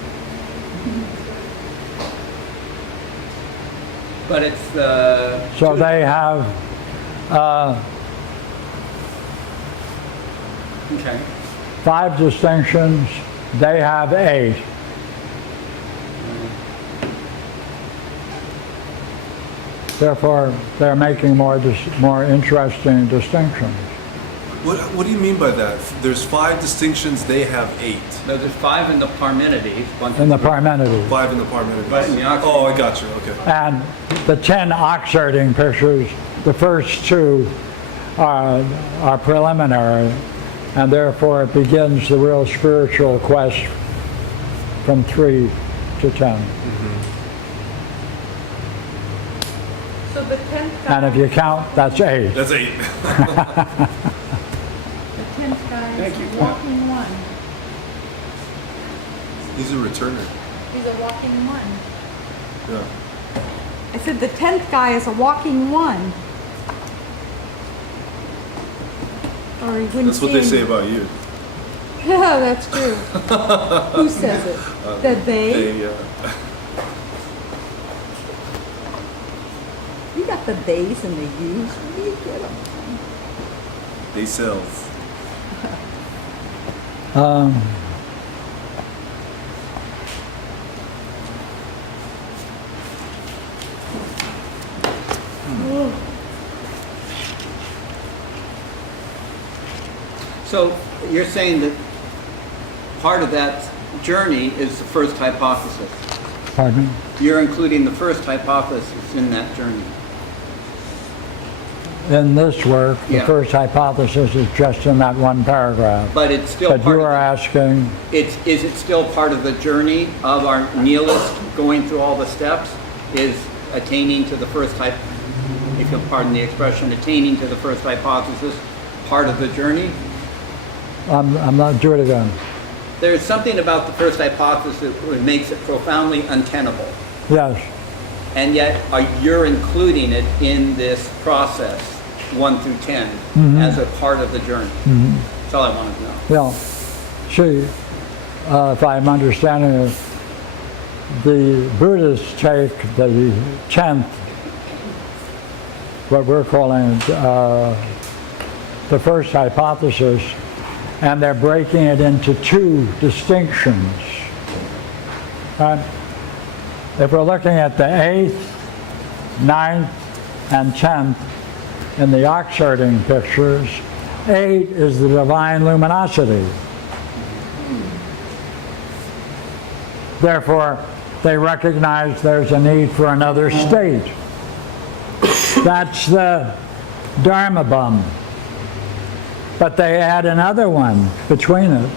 But it's So they have okay. 5 distinctions, they have 8. Therefore, they're making more interesting distinctions. What do you mean by that? There's 5 distinctions, they have 8. No, there's 5 in the Parmenides. In the Parmenides. 5 in the Parmenides. But in the Oxford- Oh, I got you. Okay. And the 10 ox herding pictures, the first 2 are preliminary, and therefore it begins the real spiritual quest from 3 to 10. So the 10th guy. And if you count, that's 8. That's 8. The 10th guy Thank is you. a walking one. He's a returner. He's a walking one. Yeah. I said the 10th guy is a walking one. Or he wouldn't That's what they see say him. about you. Yeah, that's true. Who says it? That they? You got the theys and the yous. Where do you get them? They sells. So you're saying that part of that journey is the first hypothesis. Pardon me? You're including the first hypothesis in that journey. In this work, the Yeah. first hypothesis is just in that one paragraph. But it's still But part you of are asking, is it still part of the journey of our nihilist going through all the steps? Is attaining to the first if you'll pardon the expression, attaining to the first hypothesis part of the journey? I'm not, do it again. There's something about the first hypothesis that makes it profoundly untenable. Yes, And yet you're including it in this process, 1 through 10, as a part of the journey. That's all I wanted to know. yeah. See, if I'm understanding it, the Buddhists take the 10th, what we're calling the first hypothesis, and they're breaking it into 2 distinctions. Right? If we're looking at the 8th, 9th, and 10th in the ox herding pictures, 8 is the divine luminosity. Therefore, they recognize there's a need for another state. That's the Dharma bum. But they add another one between it.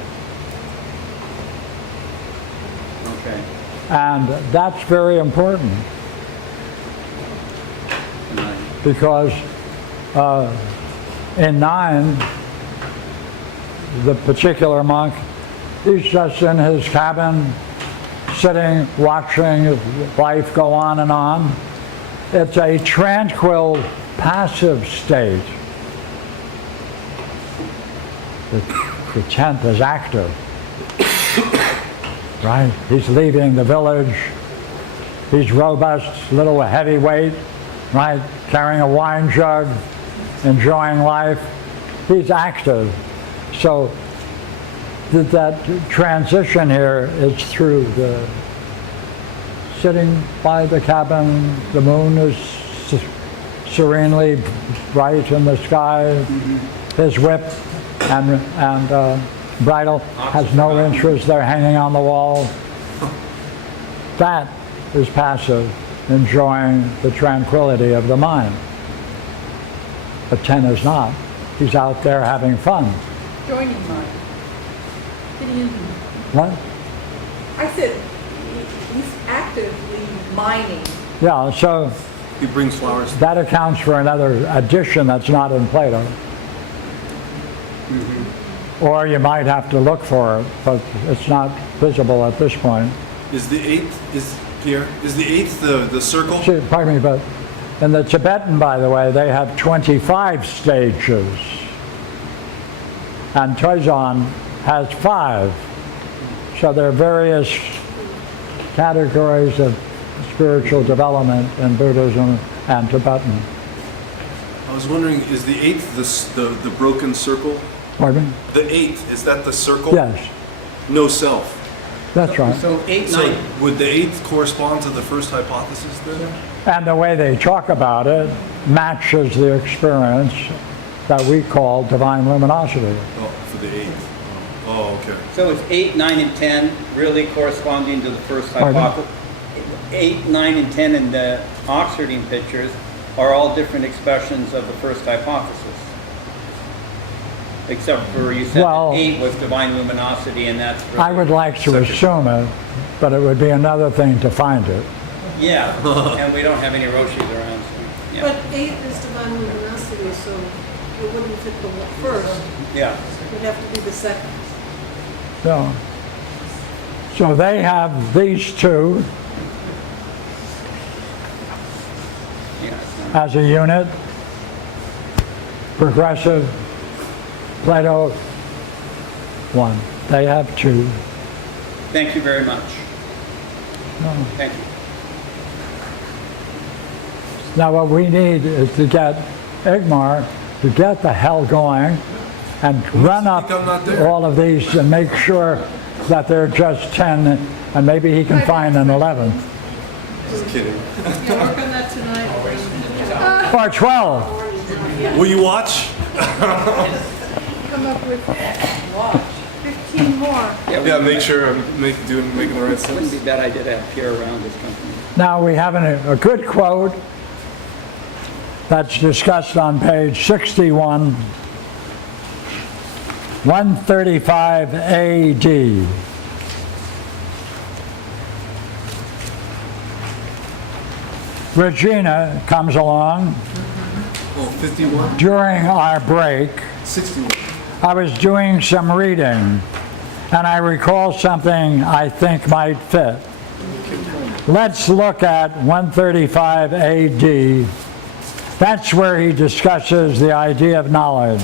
Okay. And that's very important because in 9, the particular monk, he's just in his cabin, sitting, watching his life go on and on. It's a tranquil, passive state. The 10th is active. Right? He's leaving the village. He's robust, little heavyweight, right? Carrying a wine jug, enjoying life. He's active. So that transition here is through the sitting by the cabin, the moon is serenely bright in the sky, his whip and bridle has no interest, they're hanging on the wall. That is passive, enjoying the tranquility of the mind. But 10 is not. He's out there having fun. Joining mine. What? I said, he's actively mining. Yeah, so He brings flowers. that accounts for another addition that's not in Plato. Or you might have to look for it, but it's not visible at this point. Is the eighth, is the eighth the circle? See, pardon me, but in the Tibetan, by the way, they have 25 stages. And Toizon has 5. So there are various categories of spiritual development in Buddhism and Tibetan. I was wondering, is the eighth the broken circle? Pardon me? The eighth, is that the circle? Yes, No self. that's right. So 8, So 9, would the eighth correspond to the first hypothesis then? And the way they talk about it matches the experience that we call divine luminosity. Oh, for the eighth. Oh, okay. so it's 8, 9, and 10 really corresponding to the first Pardon? hypothesis. 8, 9, and 10 in the Oxfordine pictures are all different expressions of the first hypothesis. Except for you said Well, that 8 was divine luminosity, and that's for, I would like to assume it, but it would be another thing to find it. yeah, and we don't have any Roshis around. So, yeah. But 8 is divine luminosity, so it wouldn't fit the first, Yeah. it would have to be the second. So they have these two Yeah. as a unit, progressive, Plato 1. They have 2. Thank you very much. Thank you. Now what we need is to get Igmar to get the hell going and run up I'm not there. all of these and make sure that they're just 10 and maybe he can find an 11 Just kidding. Yeah, work on that tonight. or 12. Will you watch? Come up with 15 more. Yeah, make sure I'm making the right It wouldn't sense. be a bad idea to have Pierre around this company. Now we have a good quote that's discussed on page 61, 135 AD. Regina comes along Oh, 51? during our break. 61. I was doing some reading and I recall something I think might fit. Let's look at 135 AD. That's where he discusses the idea of knowledge.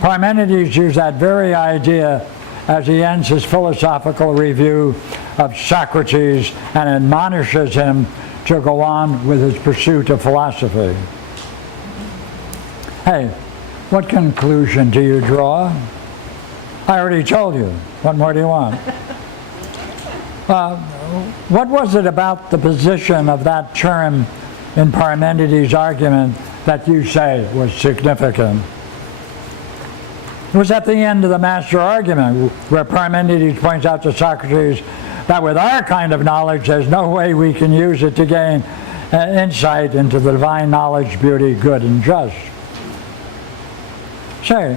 Parmenides used that very idea as he ends his philosophical review of Socrates and admonishes him to go on with his pursuit of philosophy. Hey, what conclusion do you draw? I already told you. What more do you want? What was it about the position of that term in Parmenides' argument that you say was significant? It was at the end of the master argument where Parmenides points out to Socrates that with our kind of knowledge there's no way we can use it to gain insight into the divine knowledge, beauty, good, and just. Say,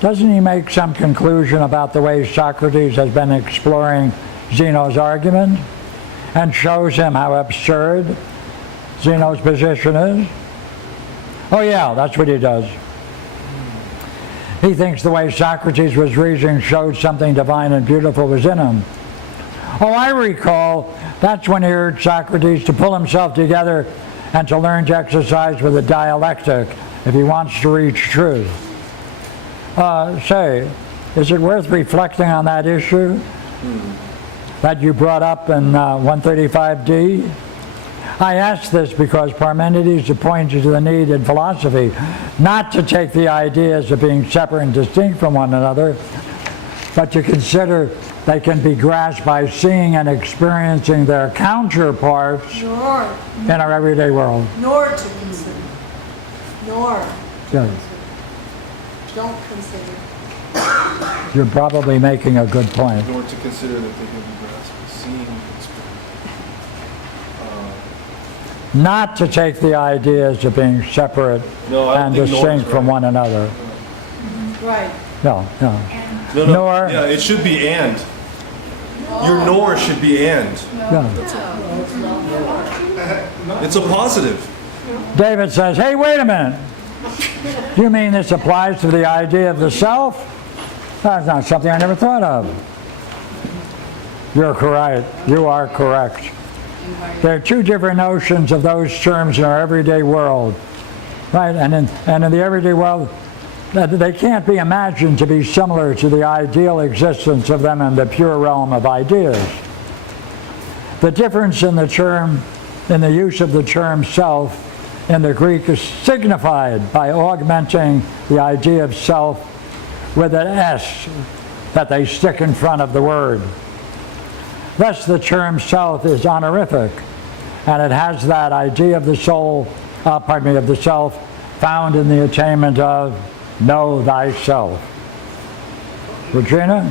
doesn't he make some conclusion about the way Socrates has been exploring Zeno's argument and shows him how absurd Zeno's position is? Oh yeah, that's what he does. He thinks the way Socrates was reasoning showed something divine and beautiful was in him. Oh, I recall, that's when he urged Socrates to pull himself together and to learn to exercise with a dialectic if he wants to reach truth. Say, is it worth reflecting on that issue that you brought up in 135D? I ask this because Parmenides pointed to the need in philosophy not to take the ideas of being separate and distinct from one another, but to consider they can be grasped by seeing and experiencing their counterparts Nor, in our everyday world. nor to consider. Nor, Good. don't consider. You're probably making a good point. In order to consider that they can be grasped, seen, experienced. Not to take the ideas of being separate No, I don't and think nor is distinct from right. one another. Right. No, no. No, Nor- Yeah, it should be and. Your nor should be and. no. It's a positive. David says, hey, wait a minute. You mean this applies to the idea of the self? That's not something I never thought of. You're correct. You are correct. There are two different notions of those terms in our everyday world. Right? And in the everyday world, they can't be imagined to be similar to the ideal existence of them in the pure realm of ideas. The difference in the use of the term self in the Greek is signified by augmenting the idea of self with an S that they stick in front of the word. Thus the term self is honorific, and it has that idea of the soul, of the self found in the attainment of know thyself. Regina?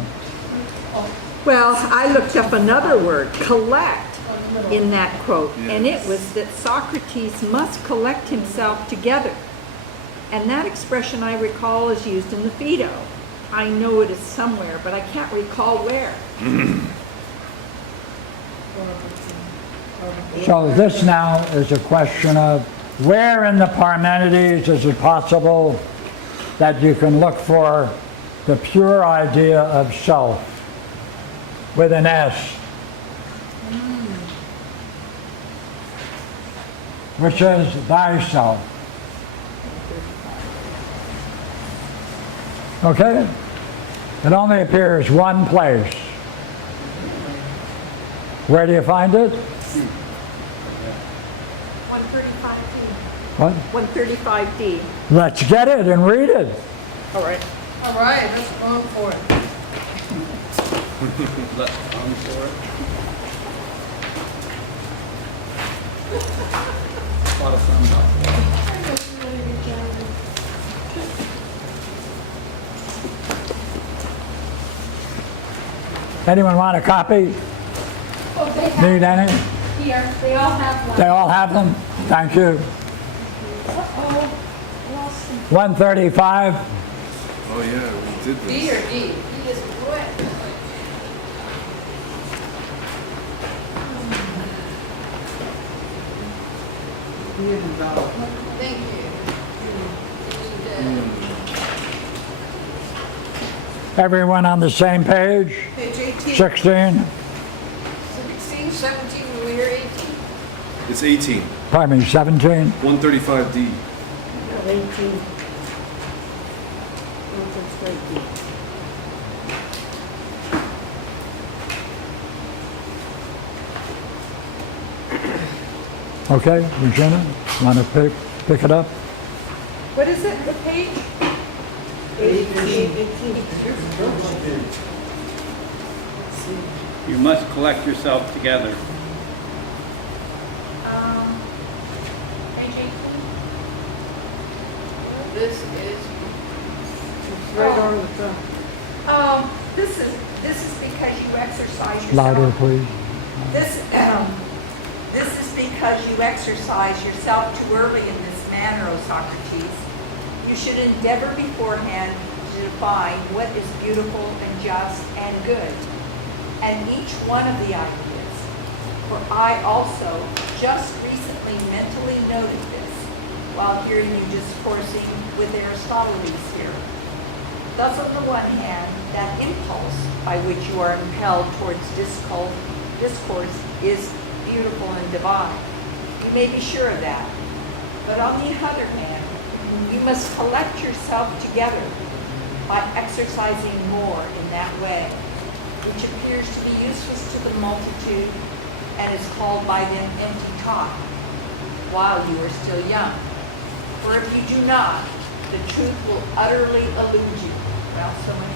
Well, I looked up another word, collect, in that quote, and it was that Socrates must collect himself together. And that expression I recall is used in the Phaedo. I know it is somewhere, but I can't recall where. So this now is a question of where in the Parmenides is it possible that you can look for the pure idea of self with an S, which is thyself. Okay? It only appears one place. Where do you find it? 135D. What? 135D. Let's get it and read it. All right. All right, let's go for it. Let's come for it. A lot of thumbs up. Anyone want a copy? Oh, they Need have, any? here, they all have one. They all have them? Thank you. Uh-oh, lost them. 135. Oh yeah, we did this. D or D? D is what? Thank you. Everyone on the same page? Page 18, 16? 16, 17, we're 18. It's 18. Pardon me, 17? 135D. 18. Okay, Regina, want to pick it up? What is it, the page? 18. You must collect yourself together. Page 18. This is right on the front. This is because you exercise yourself. Louder, please. This is because you exercise yourself too early in this manner, O Socrates. You should endeavor beforehand to define what is beautiful and just and good, and each one of the ideas. For I also just recently mentally noted this while hearing you discoursing with Aristoteles here. Thus, on the one hand, that impulse by which you are impelled towards discourse is beautiful and divine. You may be sure of that. But on the other hand, you must collect yourself together by exercising more in that way, which appears to be useless to the multitude, and is called by them empty talk while you are still young. For if you do not, the truth will utterly elude you. Well, so many.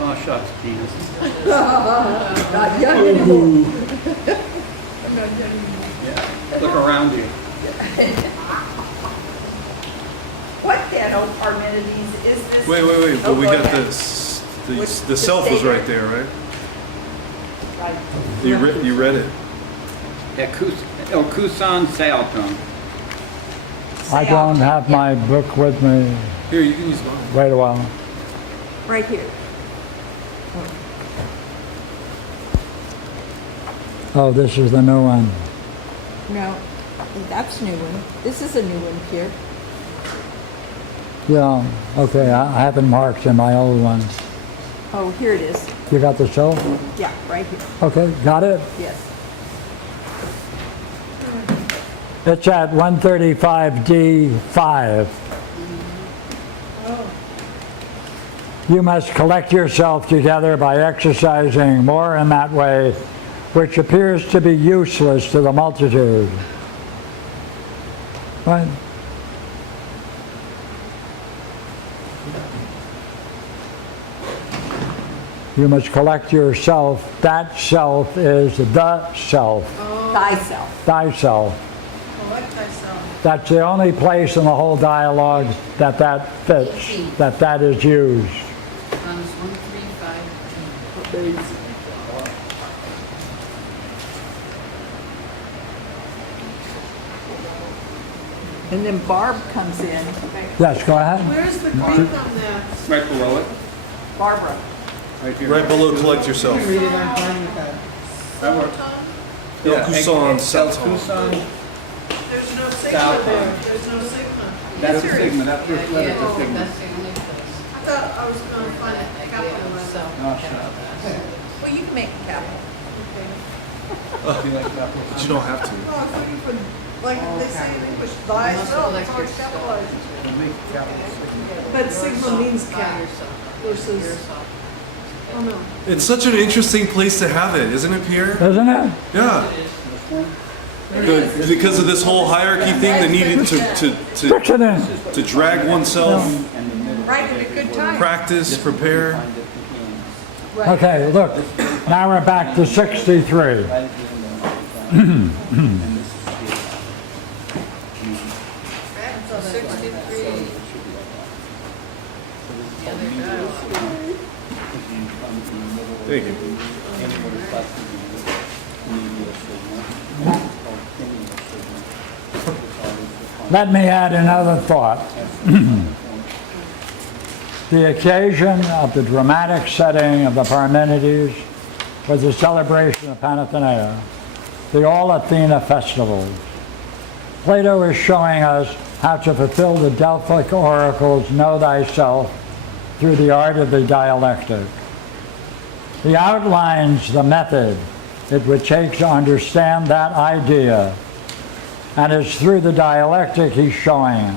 Oh, shucks, penis. Not young anymore. I'm not young anymore. Yeah. Look around you. What then, O Parmenides, is this? Wait, Oh, but we go got ahead. this. What's The the self was statement? right there, right? Right. You read it. Kusan Sealton. I don't have my book with me. Here, you can use mine. Wait a while. Right here. Oh, this is the new one. No, that's a new one. This is a new one here. Yeah, okay, I have it marked in my old one. Oh, here it is. You got the self? Yeah, right here. Okay, got it? Yes. It's at 135D5. You must collect yourself together by exercising more in that way, which appears to be useless to the multitude. Right? You must collect yourself. That self is the self, Thyself. thyself. I like thyself. That's the only place in the whole dialogue that fits, that is used. Psalms 135. And then Barb comes in. Yes, go ahead. Where's the Greek on that? Right below it. Barbara. Right here. Right below collect yourself. You can read it, I'm fine with that. Sometime? Yeah, Kusan Sealton. Kusan. There's no sigma South. there. There's no sigma. That's Yes, a there is. sigma. That first letter is a sigma. I thought I was gonna find a capital letter. Oh, shut up. Well, you can make a capital. But you don't have to. Oh, I thought you could, like they say in English, thyself, it's always capitalized. But sigma means cap versus, oh no. It's such an interesting place to have it, isn't it, Pierre? Isn't it? Yeah. Because of this whole hierarchy thing, they needed Fix it in. to drag oneself, Right at a good time. practice, prepare. Okay, look, now we're back to 63. So 63. Thank you. Let me add another thought. The occasion of the dramatic setting of the Parmenides was the celebration of Panathenaea, the All Athena festival. Plato is showing us how to fulfill the Delphic oracles, know thyself, through the art of the dialectic. He outlines the method it would take to understand that idea, and it's through the dialectic he's showing it.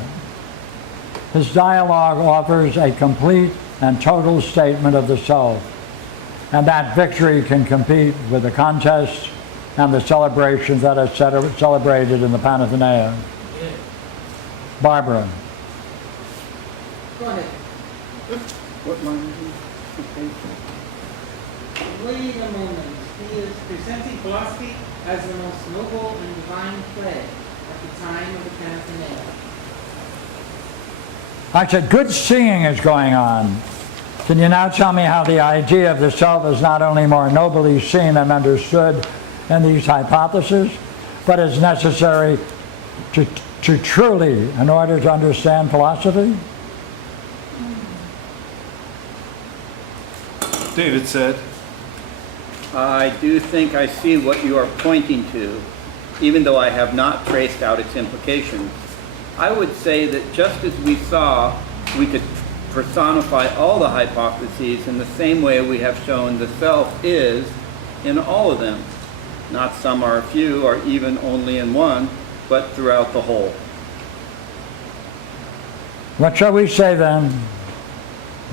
His dialogue offers a complete and total statement of the self, and that victory can compete with the contests and the celebrations that are celebrated in the Panathenaea. Barbara. Go ahead. What line is it? Wait a moment. He is presenting philosophy as the most noble and divine play at the time of the Panathenaea. I said, good seeing is going on. Can you now tell me how the idea of the self is not only more nobly seen and understood in these hypotheses, but is necessary to truly, in order to understand philosophy? David said, I do think I see what you are pointing to, even though I have not traced out its implications. I would say that just as we saw, we could personify all the hypotheses in the same way we have shown the self is in all of them. Not some or a few, or even only in one, but throughout the whole. What shall we say then?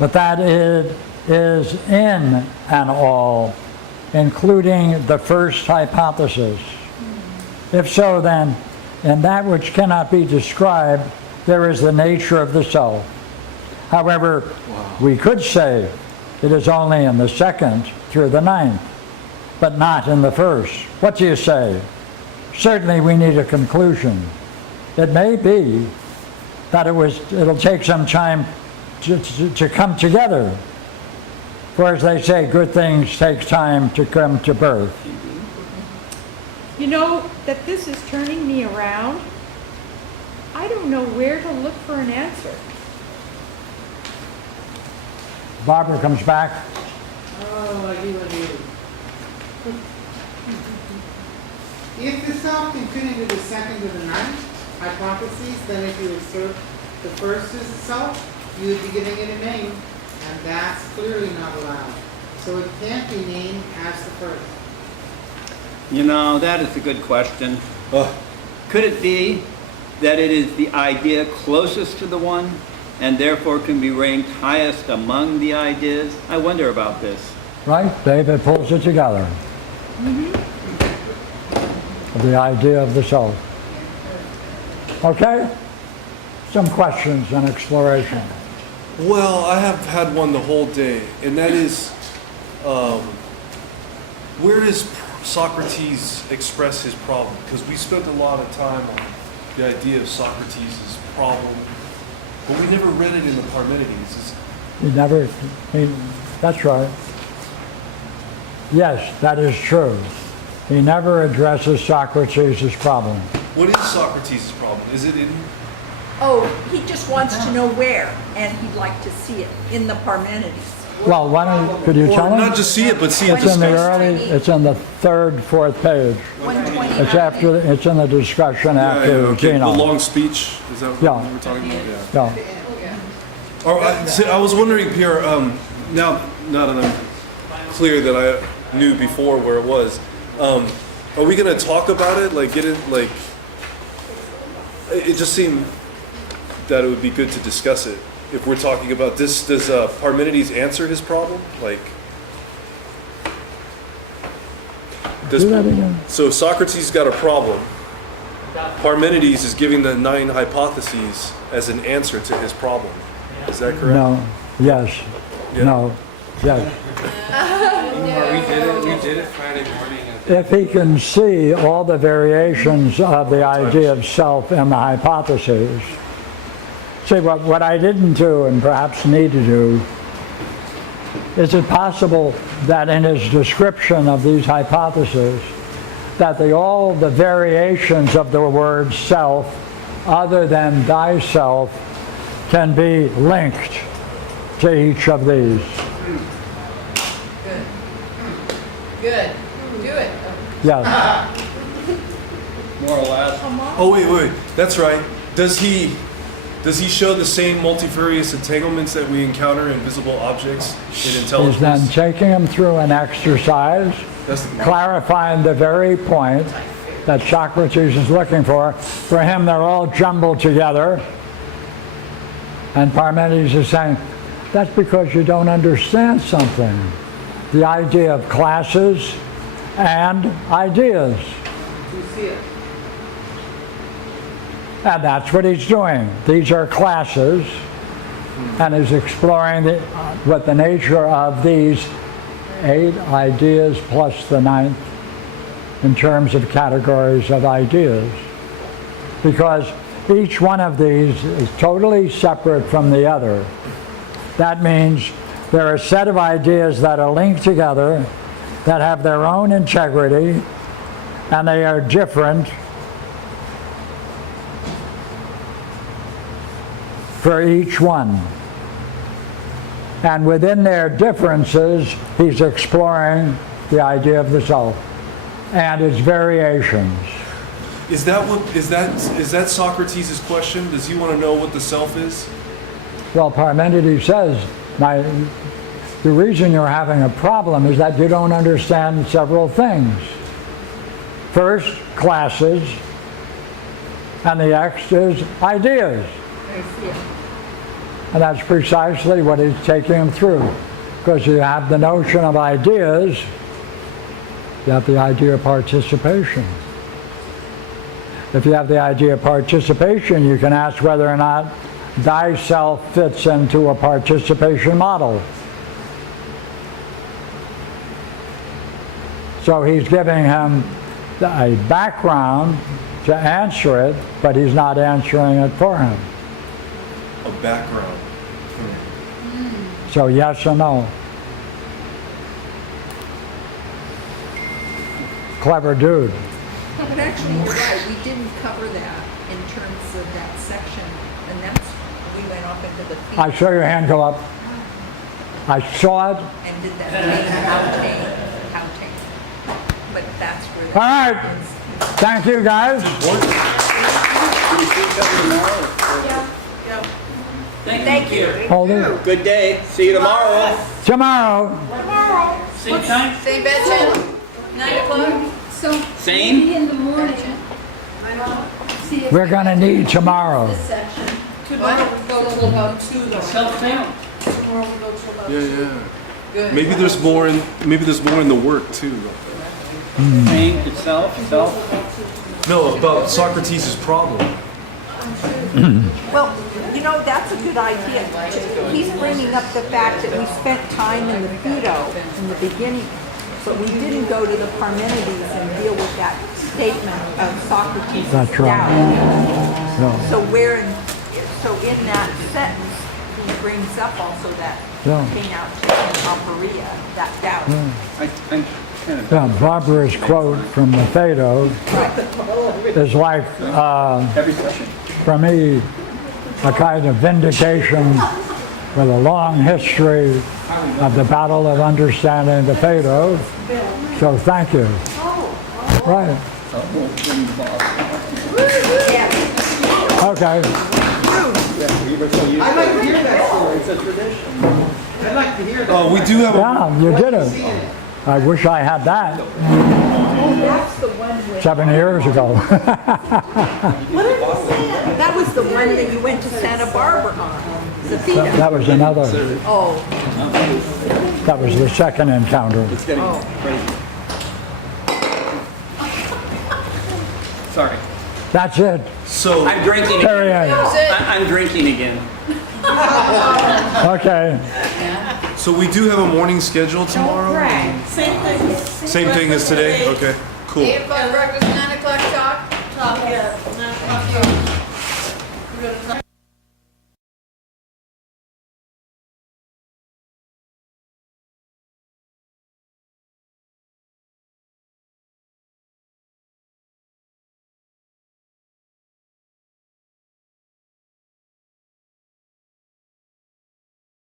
But that it is in an all, including the first hypothesis? If so, then, in that which cannot be described, there is the nature of the self. However, we could say it is only in the second through the ninth, but not in the first. What do you say? Certainly we need a conclusion. It may be that it'll take some time to come together. For as they say, good things take time to come to birth. You know that this is turning me around. I don't know where to look for an answer. Barbara comes back. Oh, you. If the self can fit into the second or the ninth hypotheses, then if you assert the first is the self, you would be giving it a name, and that's clearly not allowed. So it can't be named as the first. You know, that is a good question. Could it be that it is the idea closest to the one and therefore can be ranked highest among the ideas? I wonder about this. Right? David pulls it together. The idea of the self. Okay? Some questions and exploration. Well, I have had one the whole day, and that is, where does Socrates express his problem? Because we spent a lot of time on the idea of Socrates' problem, but we never read it in the Parmenides. That's right. Yes, that is true. He never addresses Socrates' problem. What is Socrates' problem? Is it in... Oh, he just wants to know where, and he'd like to see it in the Parmenides. Well, could you tell him? Not just see it, but see it It's in the discussed. it's in the third, fourth page. 129. It's in the discussion after Okay. The Gino. long speech, is that what Yeah. we were talking about? Yeah. Yeah. I was wondering, Pierre, now that I'm clear that I knew before where it was, are we going to talk about it? Like, get it, like, it just seemed that it would be good to discuss it. If we're talking about this, does Parmenides answer his problem? Like, Do that again. so Socrates got a problem. Parmenides is giving the 9 hypotheses as an answer to his problem. Is that correct? No. Yes. Yeah. No. Yes. We did it Friday morning. If he can see all the variations of the idea of self in the hypotheses. See, what I didn't do and perhaps need to do, is it possible that in his description of these hypotheses, that all the variations of the word self, other than thyself, can be linked to each of these? Good. Do it. Yes. More or less. Oh, wait. That's right. Does he show the same multifarious entanglements that we encounter in visible objects in He's then intelligence? taking them through an exercise, clarifying the very point that Socrates is looking for. For him, they're all jumbled together. And Parmenides is saying, that's because you don't understand something. The idea of classes and ideas. You see it. And that's what he's doing. These are classes, and he's exploring what the nature of these 8 ideas plus the 9th in terms of categories of ideas. Because each one of these is totally separate from the other. That means there are a set of ideas that are linked together, that have their own integrity, and they are different for each one. And within their differences, he's exploring the idea of the self and its variations. Is that Socrates' question? Does he want to know what the self is? Well, Parmenides says, the reason you're having a problem is that you don't understand several things. First, classes, and the next is ideas. And that's precisely what he's taking him through. because you have the notion of ideas, you have the idea of participation. If you have the idea of participation, you can ask whether or not thyself fits into a participation model. So he's giving him a background to answer it, but he's not answering it for him. A background. So yes or no? Clever dude. But actually, you're right, we didn't cover that in terms of that section, and that's, we went off into the I field saw your hand go up. I saw it. and did that outtake. But that's where All that right. is. Thank you, guys. Thank you. Hold it. Good day. See you tomorrow. Tomorrow. Same time? Same bed channel, 9 o'clock? So, Same? maybe in the morning. See if We're gonna need tomorrow. this section. Tomorrow we go till about 2 though. Self-found. Tomorrow we go till about 2. Yeah. Good. Maybe there's more in the work too. Same itself, self. No, about Socrates' problem. Well, you know, that's a good idea. He's bringing up the fact that we spent time in the Phaedo in the beginning, but we didn't go to the Parmenides and deal with that statement of Socrates' That's right. doubt. No. So so in that sentence, he brings up also that Yeah. thing out in Aporia, that doubt. I'm kind of Yeah, Barbara's quote from the Phaedo is like, every session. for me, a kind of vindication with a long history of the battle of understanding the Phaedo. So thank you. Right. Okay. I'd like to hear that story. It's a tradition. I'd like to hear that. Oh, we do have a. Yeah, you did it. I wish I had that Oh, that's the one with, 7 years ago. that was the one that you went to Santa Barbara on, the Phaedo. That was another, Oh, that was the second encounter. It's getting crazy. Sorry. That's it. So I'm drinking again. Period. I'm drinking again. Okay. so we do have a morning schedule tomorrow. Same thing. Same thing as today. Okay. Cool. 8 o'clock breakfast, 9 o'clock talk. Talk, yeah, 9 o'clock. We're gonna talk.